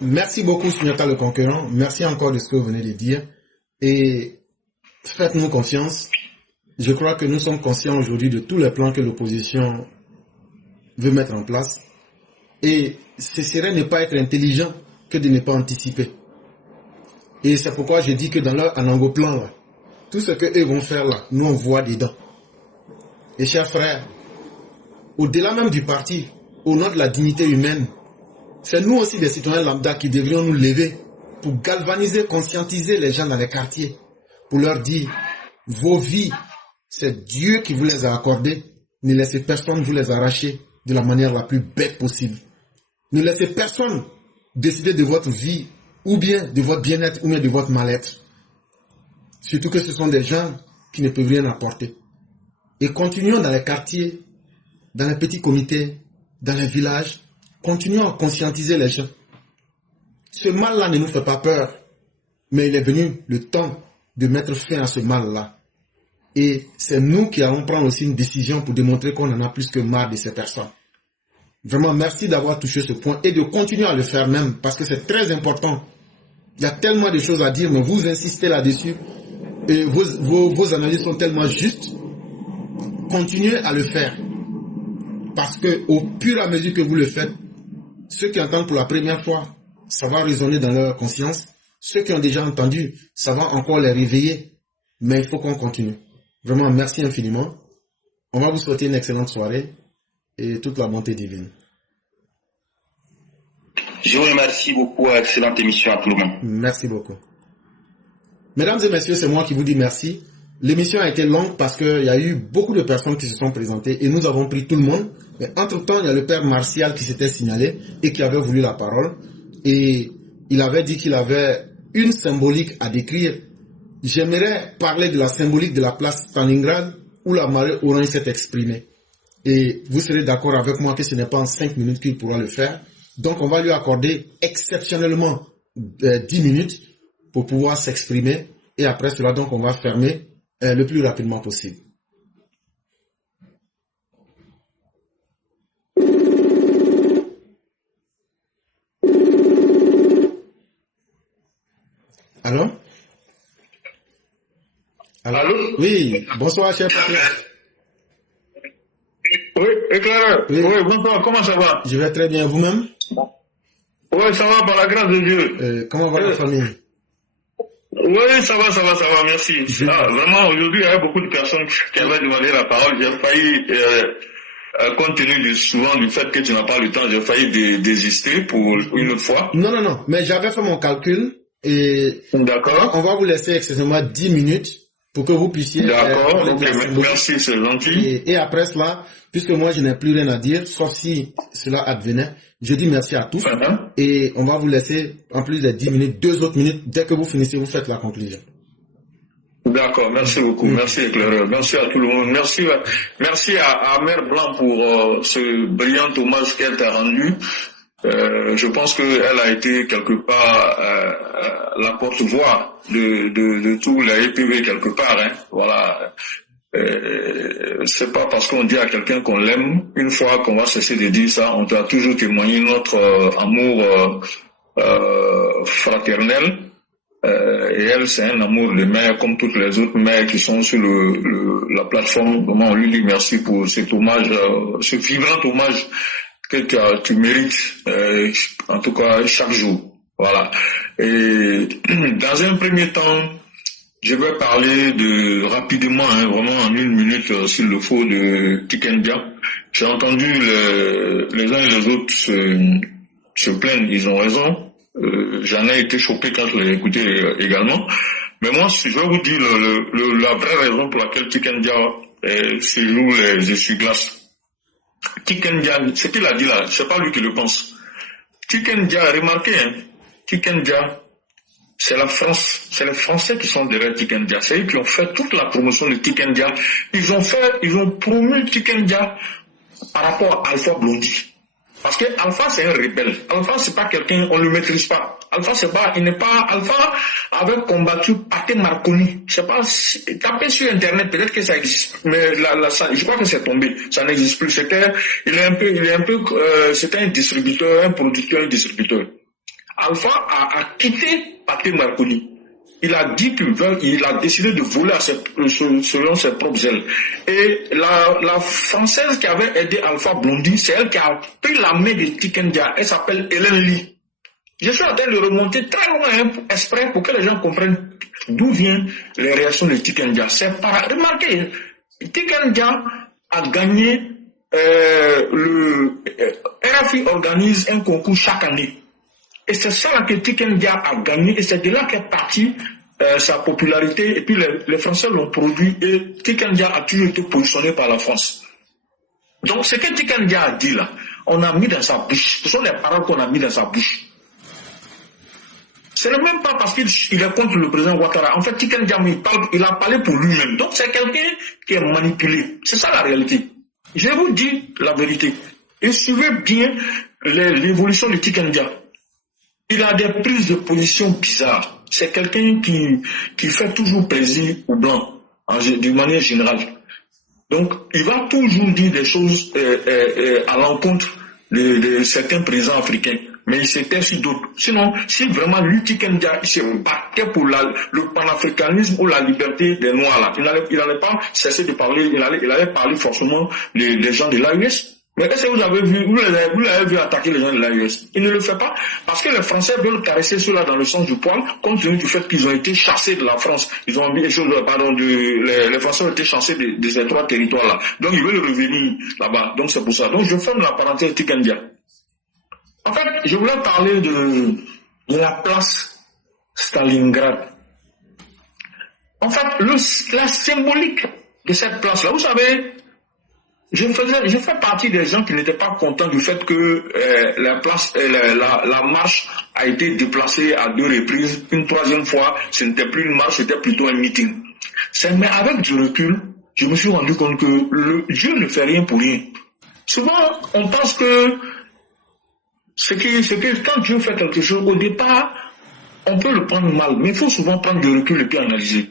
Merci beaucoup, Sunjata le Conquérant. Merci encore de ce que vous venez de dire. Et faites-nous confiance. Je crois que nous sommes conscients aujourd'hui de tous les plans que l'opposition veut mettre en place. Et ce serait ne pas être intelligent que de ne pas anticiper. Et c'est pourquoi je dis que dans leur anangoplan, là, tout ce qu'eux vont faire là, nous on voit dedans. Et chers frères, au-delà même du parti, au nom de la dignité humaine, c'est nous aussi des citoyens lambda qui devrions nous lever pour galvaniser, conscientiser les gens dans les quartiers, pour leur dire, vos vies, c'est Dieu qui vous les a accordées, ne laissez personne vous les arracher de la manière la plus bête possible. Ne laissez personne décider de votre vie, ou bien de votre bien-être, ou bien de votre mal-être. Surtout que ce sont des gens qui ne peuvent rien apporter. Et continuons dans les quartiers, dans les petits comités, dans les villages, continuons à conscientiser les gens. Ce mal-là ne nous fait pas peur, mais il est venu le temps de mettre fin à ce mal-là. Et c'est nous qui allons prendre aussi une décision pour démontrer qu'on en a plus que marre de ces personnes. Vraiment, merci d'avoir touché ce point et de continuer à le faire même, parce que c'est très important. Il y a tellement de choses à dire, mais vous insistez là-dessus. et vos analyses sont tellement justes. Continuez à le faire. Parce que au fur et à mesure que vous le faites, ceux qui entendent pour la première fois, ça va résonner dans leur conscience. Ceux qui ont déjà entendu, ça va encore les réveiller. Mais il faut qu'on continue. Vraiment, merci infiniment. On va vous souhaiter une excellente soirée et toute la bonté divine. Je vous remercie beaucoup. Excellente émission à tout le monde. Merci beaucoup. Mesdames et messieurs, c'est moi qui vous dis merci. L'émission a été longue parce qu'il y a eu beaucoup de personnes qui se sont présentées et nous avons pris tout le monde. Mais entre-temps, il y a le père Martial qui s'était signalé et qui avait voulu la parole. Et il avait dit qu'il avait une symbolique à décrire. J'aimerais parler de la symbolique de la place Stalingrad où la marée orange s'est exprimée. Et vous serez d'accord avec moi que ce n'est pas en 5 minutes qu'il pourra le faire. Donc on va lui accorder exceptionnellement 10 minutes pour pouvoir s'exprimer. Et après cela, donc on va fermer le plus rapidement possible. Allô? Allô? Oui, bonsoir, cher patriarche. Oui, éclaireur. Oui. Oui, bonsoir, comment ça va? Je vais très bien, vous-même? Oui, ça va par la grâce de Dieu. Comment va la famille? Oui, ça va, merci. Vraiment, aujourd'hui, il y avait beaucoup de personnes qui avaient demandé la parole. J'ai failli, compte tenu souvent du fait que tu n'as pas le temps, j'ai failli désister pour une autre fois. Non, mais j'avais fait mon calcul et d'accord. On va vous laisser excusez-moi 10 minutes pour que vous puissiez... D'accord, ok, merci, c'est gentil. Et après cela, puisque moi je n'ai plus rien à dire, sauf si cela advenait, je dis merci à tous et on va vous laisser en plus des 10 minutes, 2 autres minutes, dès que vous finissez, vous faites la conclusion. D'accord, merci beaucoup, merci éclaireur, merci à tout le monde, merci à Mère Blanc pour ce brillant hommage qu'elle t'a rendu. Je pense qu'elle a été quelque part la porte-voix de tous les EPV quelque part. Hein. Voilà. C'est pas parce qu'on dit à quelqu'un qu'on l'aime, une fois qu'on va cesser de dire ça, on doit toujours témoigner notre amour fraternel. Et elle, c'est un amour de mère comme toutes les autres mères qui sont sur la plateforme. Vraiment, on lui dit merci pour cet hommage, ce vibrant hommage que tu mérites, en tout cas chaque jour. Voilà. Et dans un premier temps, je vais parler rapidement, vraiment en 1 minute, s'il le faut, de Tikendia. J'ai entendu les uns et les autres se plaignent, ils ont raison. J'en ai été choqué quand je l'ai écouté également. Mais moi, je vais vous dire la vraie raison pour laquelle Tikendia se joue les essuie-glaces. Tikendia, ce qu'il a dit là, c'est pas lui qui le pense. Tikendia, remarquez, hein, Tikendia, c'est la France, c'est les Français qui sont derrière Tikendia. C'est eux qui ont fait toute la promotion de Tikendia. Ils ont promu Tikendia par rapport à Alpha Blondy. Parce que Alpha, c'est un rebelle. Alpha, c'est pas quelqu'un, on le maîtrise pas. Alpha, Alpha avait combattu Pathé Marconi. Je sais pas, tapez sur Internet, peut-être que ça existe. Mais je crois que c'est tombé. Ça n'existe plus. C'était un distributeur, un producteur, un distributeur. Alpha a quitté Pathé Marconi. Il a dit qu'il a décidé de voler selon ses propres ailes. Et la Française qui avait aidé Alpha Blondy, c'est elle qui a pris la main de Tikendia. Elle s'appelle Hélène Lee. Je suis en train de remonter très loin, exprès, pour que les gens comprennent d'où viennent les réactions de Tikendia. Remarquez, Tikendia a gagné, RFI organise un concours chaque année. Et c'est ça que Tikendia a gagné, et c'est de là qu'est partie sa popularité, et puis les Français l'ont produit, et Tikendia a toujours été positionné par la France. Donc ce que Tikendia a dit là, on a mis dans sa bouche, ce sont les paroles qu'on a mis dans sa bouche. Ce n'est même pas parce qu'il est contre le président Ouattara. En fait, Tikendia, il a parlé pour lui-même. Donc c'est quelqu'un qui est manipulé. C'est ça la réalité. Je vous dis la vérité. Et suivez bien l'évolution de Tikendia. Il a des prises de position bizarres. C'est quelqu'un qui fait toujours plaisir aux Blancs, d'une manière générale. Donc, il va toujours dire des choses à l'encontre de certains présidents africains. mais il s'était sur d'autres. Sinon, si vraiment Tikendia se battait pour le panafricanisme ou la liberté des Noirs, là, il n'allait pas cesser de parler, il allait parler forcément des gens de l'AUS. Mais est-ce que vous l'avez vu attaquer les gens de l'AUS? Il ne le fait pas parce que les Français veulent caresser ceux-là dans le sens du poil, compte tenu du fait qu'ils ont été chassés de la France. Les Français ont été chassés de ces 3 territoires-là. Donc ils veulent revenir là-bas. Donc c'est pour ça. Donc je ferme la parenthèse Tikendia. En fait, je voulais parler de la place Stalingrad. En fait, la symbolique de cette place-là, vous savez, je fais partie des gens qui n'étaient pas contents du fait que la marche a été déplacée à 2 reprises. Une 3e fois, ce n'était plus une marche, c'était plutôt un meeting. Mais avec du recul, je me suis rendu compte que Dieu ne fait rien pour rien. Souvent, on pense que quand Dieu fait quelque chose, au départ, on peut le prendre mal, mais il faut souvent prendre du recul et puis analyser.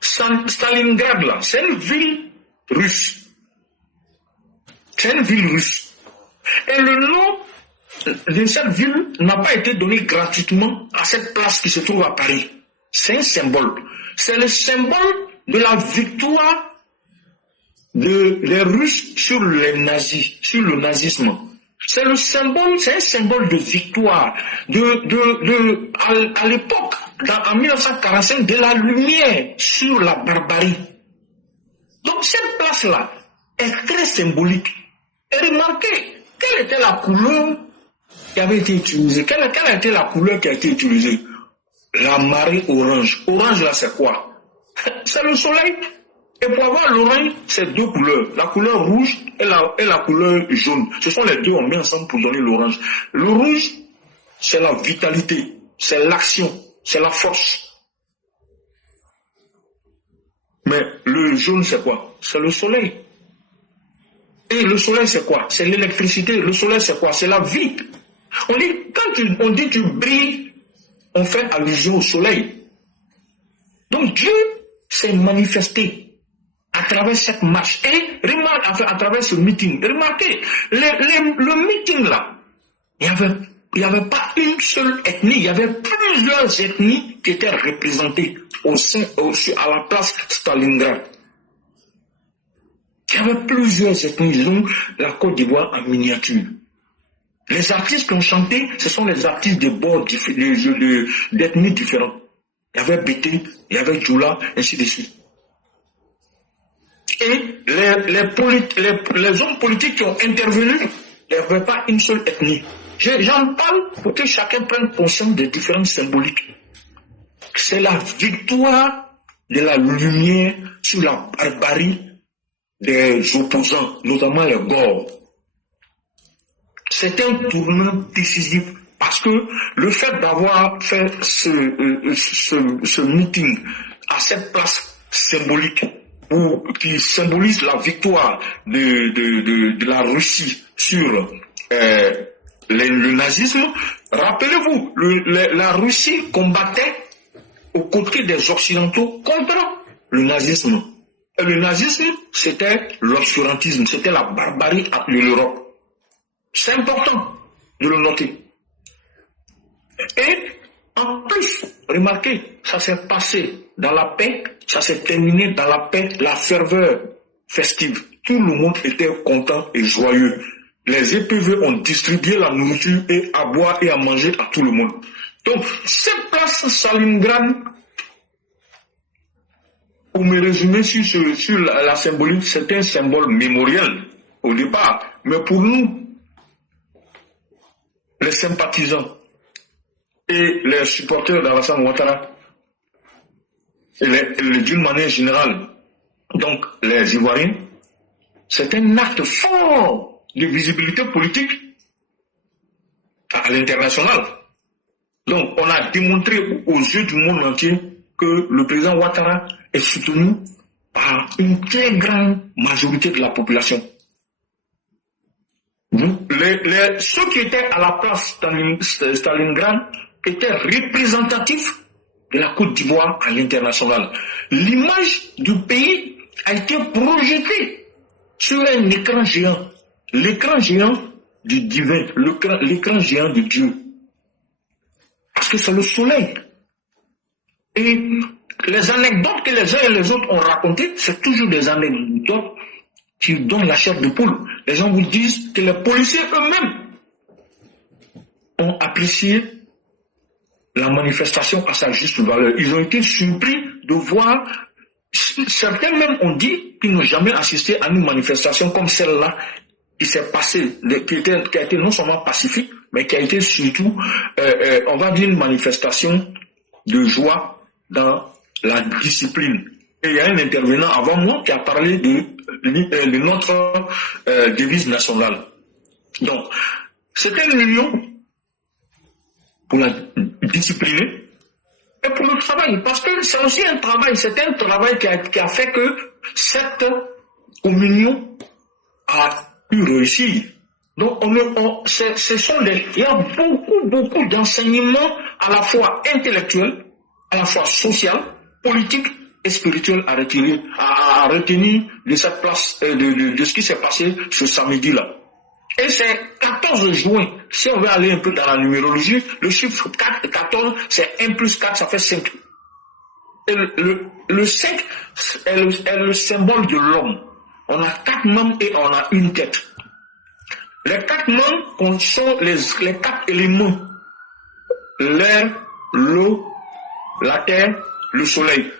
Stalingrad, là, c'est une ville russe. C'est une ville russe. Et le nom de cette ville n'a pas été donné gratuitement à cette place qui se trouve à Paris. C'est un symbole. C'est le symbole de la victoire des Russes sur les nazis, sur le nazisme. C'est un symbole de victoire, à l'époque, en 1945, de la lumière sur la barbarie. Donc cette place-là est très symbolique. Et remarquez, quelle était la couleur qui avait été utilisée? Quelle a été la couleur qui a été utilisée? La marée orange. Orange, là, c'est quoi? C'est le soleil. Et pour avoir l'orange, c'est 2 couleurs. La couleur rouge et la couleur jaune. Ce sont les 2 on met ensemble pour donner l'orange. Le rouge, c'est la vitalité, c'est l'action, c'est la force. Mais le jaune, c'est quoi? C'est le soleil. Et le soleil, c'est quoi? C'est l'électricité. Le soleil, c'est quoi? C'est la vie. Quand on dit tu brilles, on fait allusion au soleil. Donc Dieu s'est manifesté à travers cette marche. Et à travers ce meeting. Remarquez, le meeting là, il n'y avait pas une seule ethnie, il y avait plusieurs ethnies qui étaient représentées à la place Stalingrad. Il y avait plusieurs ethnies, dont la Côte d'Ivoire en miniature. Les artistes qui ont chanté, ce sont les artistes de bords d'ethnies différentes. Il y avait Bété, il y avait Djoula, ainsi de suite. Et les hommes politiques qui ont intervenu, il n'y avait pas une seule ethnie. J'en parle pour que chacun prenne conscience des différentes symboliques. C'est la victoire de la lumière sur la barbarie des opposants, notamment les Gors. C'est un tournant décisif parce que le fait d'avoir fait ce meeting à cette place symbolique qui symbolise la victoire de la Russie sur le nazisme, rappelez-vous, la Russie combattait aux côtés des Occidentaux contre le nazisme. Et le nazisme, c'était l'obscurantisme, c'était la barbarie de l'Europe. C'est important de le noter. Et en plus, remarquez, ça s'est passé dans la paix, ça s'est terminé dans la paix, la ferveur festive. Tout le monde était content et joyeux. Les EPV ont distribué la nourriture et à boire et à manger à tout le monde. Donc, cette place Stalingrad, pour me résumer sur la symbolique, c'est un symbole mémoriel au départ. Mais pour nous, les sympathisants et les supporters d'Alassane Ouattara, d'une manière générale, donc les Ivoiriens, c'est un acte fort de visibilité politique à l'international. Donc on a démontré aux yeux du monde entier que le président Ouattara est soutenu par une très grande majorité de la population. Ceux qui étaient à la place Stalingrad étaient représentatifs de la Côte d'Ivoire à l'international. L'image du pays a été projetée sur un écran géant. L'écran géant du divin, l'écran géant de Dieu. Parce que c'est le soleil. Et les anecdotes que les uns et les autres ont racontées, c'est toujours des anecdotes qui donnent la chair de poule. Les gens vous disent que les policiers eux-mêmes ont apprécié la manifestation à sa juste valeur. Ils ont été surpris de voir, certains même ont dit qu'ils n'ont jamais assisté à une manifestation comme celle-là qui s'est passée, qui a été non seulement pacifique, mais qui a été surtout, on va dire, une manifestation de joie dans la discipline. Et il y a un intervenant avant moi qui a parlé de notre devise nationale. Donc, c'était une union pour la discipliner et pour le travail. Parce que c'est aussi un travail, c'est un travail qui a fait que cette communion a pu réussir. Donc, il y a beaucoup d'enseignements à la fois intellectuels, à la fois social, politique et spirituel à retenir de cette place, de ce qui s'est passé ce samedi-là. Et c'est 14 juin. Si on veut aller un peu dans la numérologie, le chiffre 14, c'est 1 plus 4, ça fait 5. Et le 5 est le symbole de l'homme. On a 4 membres et on a une tête. Les 4 membres sont les 4 éléments. L'air, l'eau, la terre, le soleil.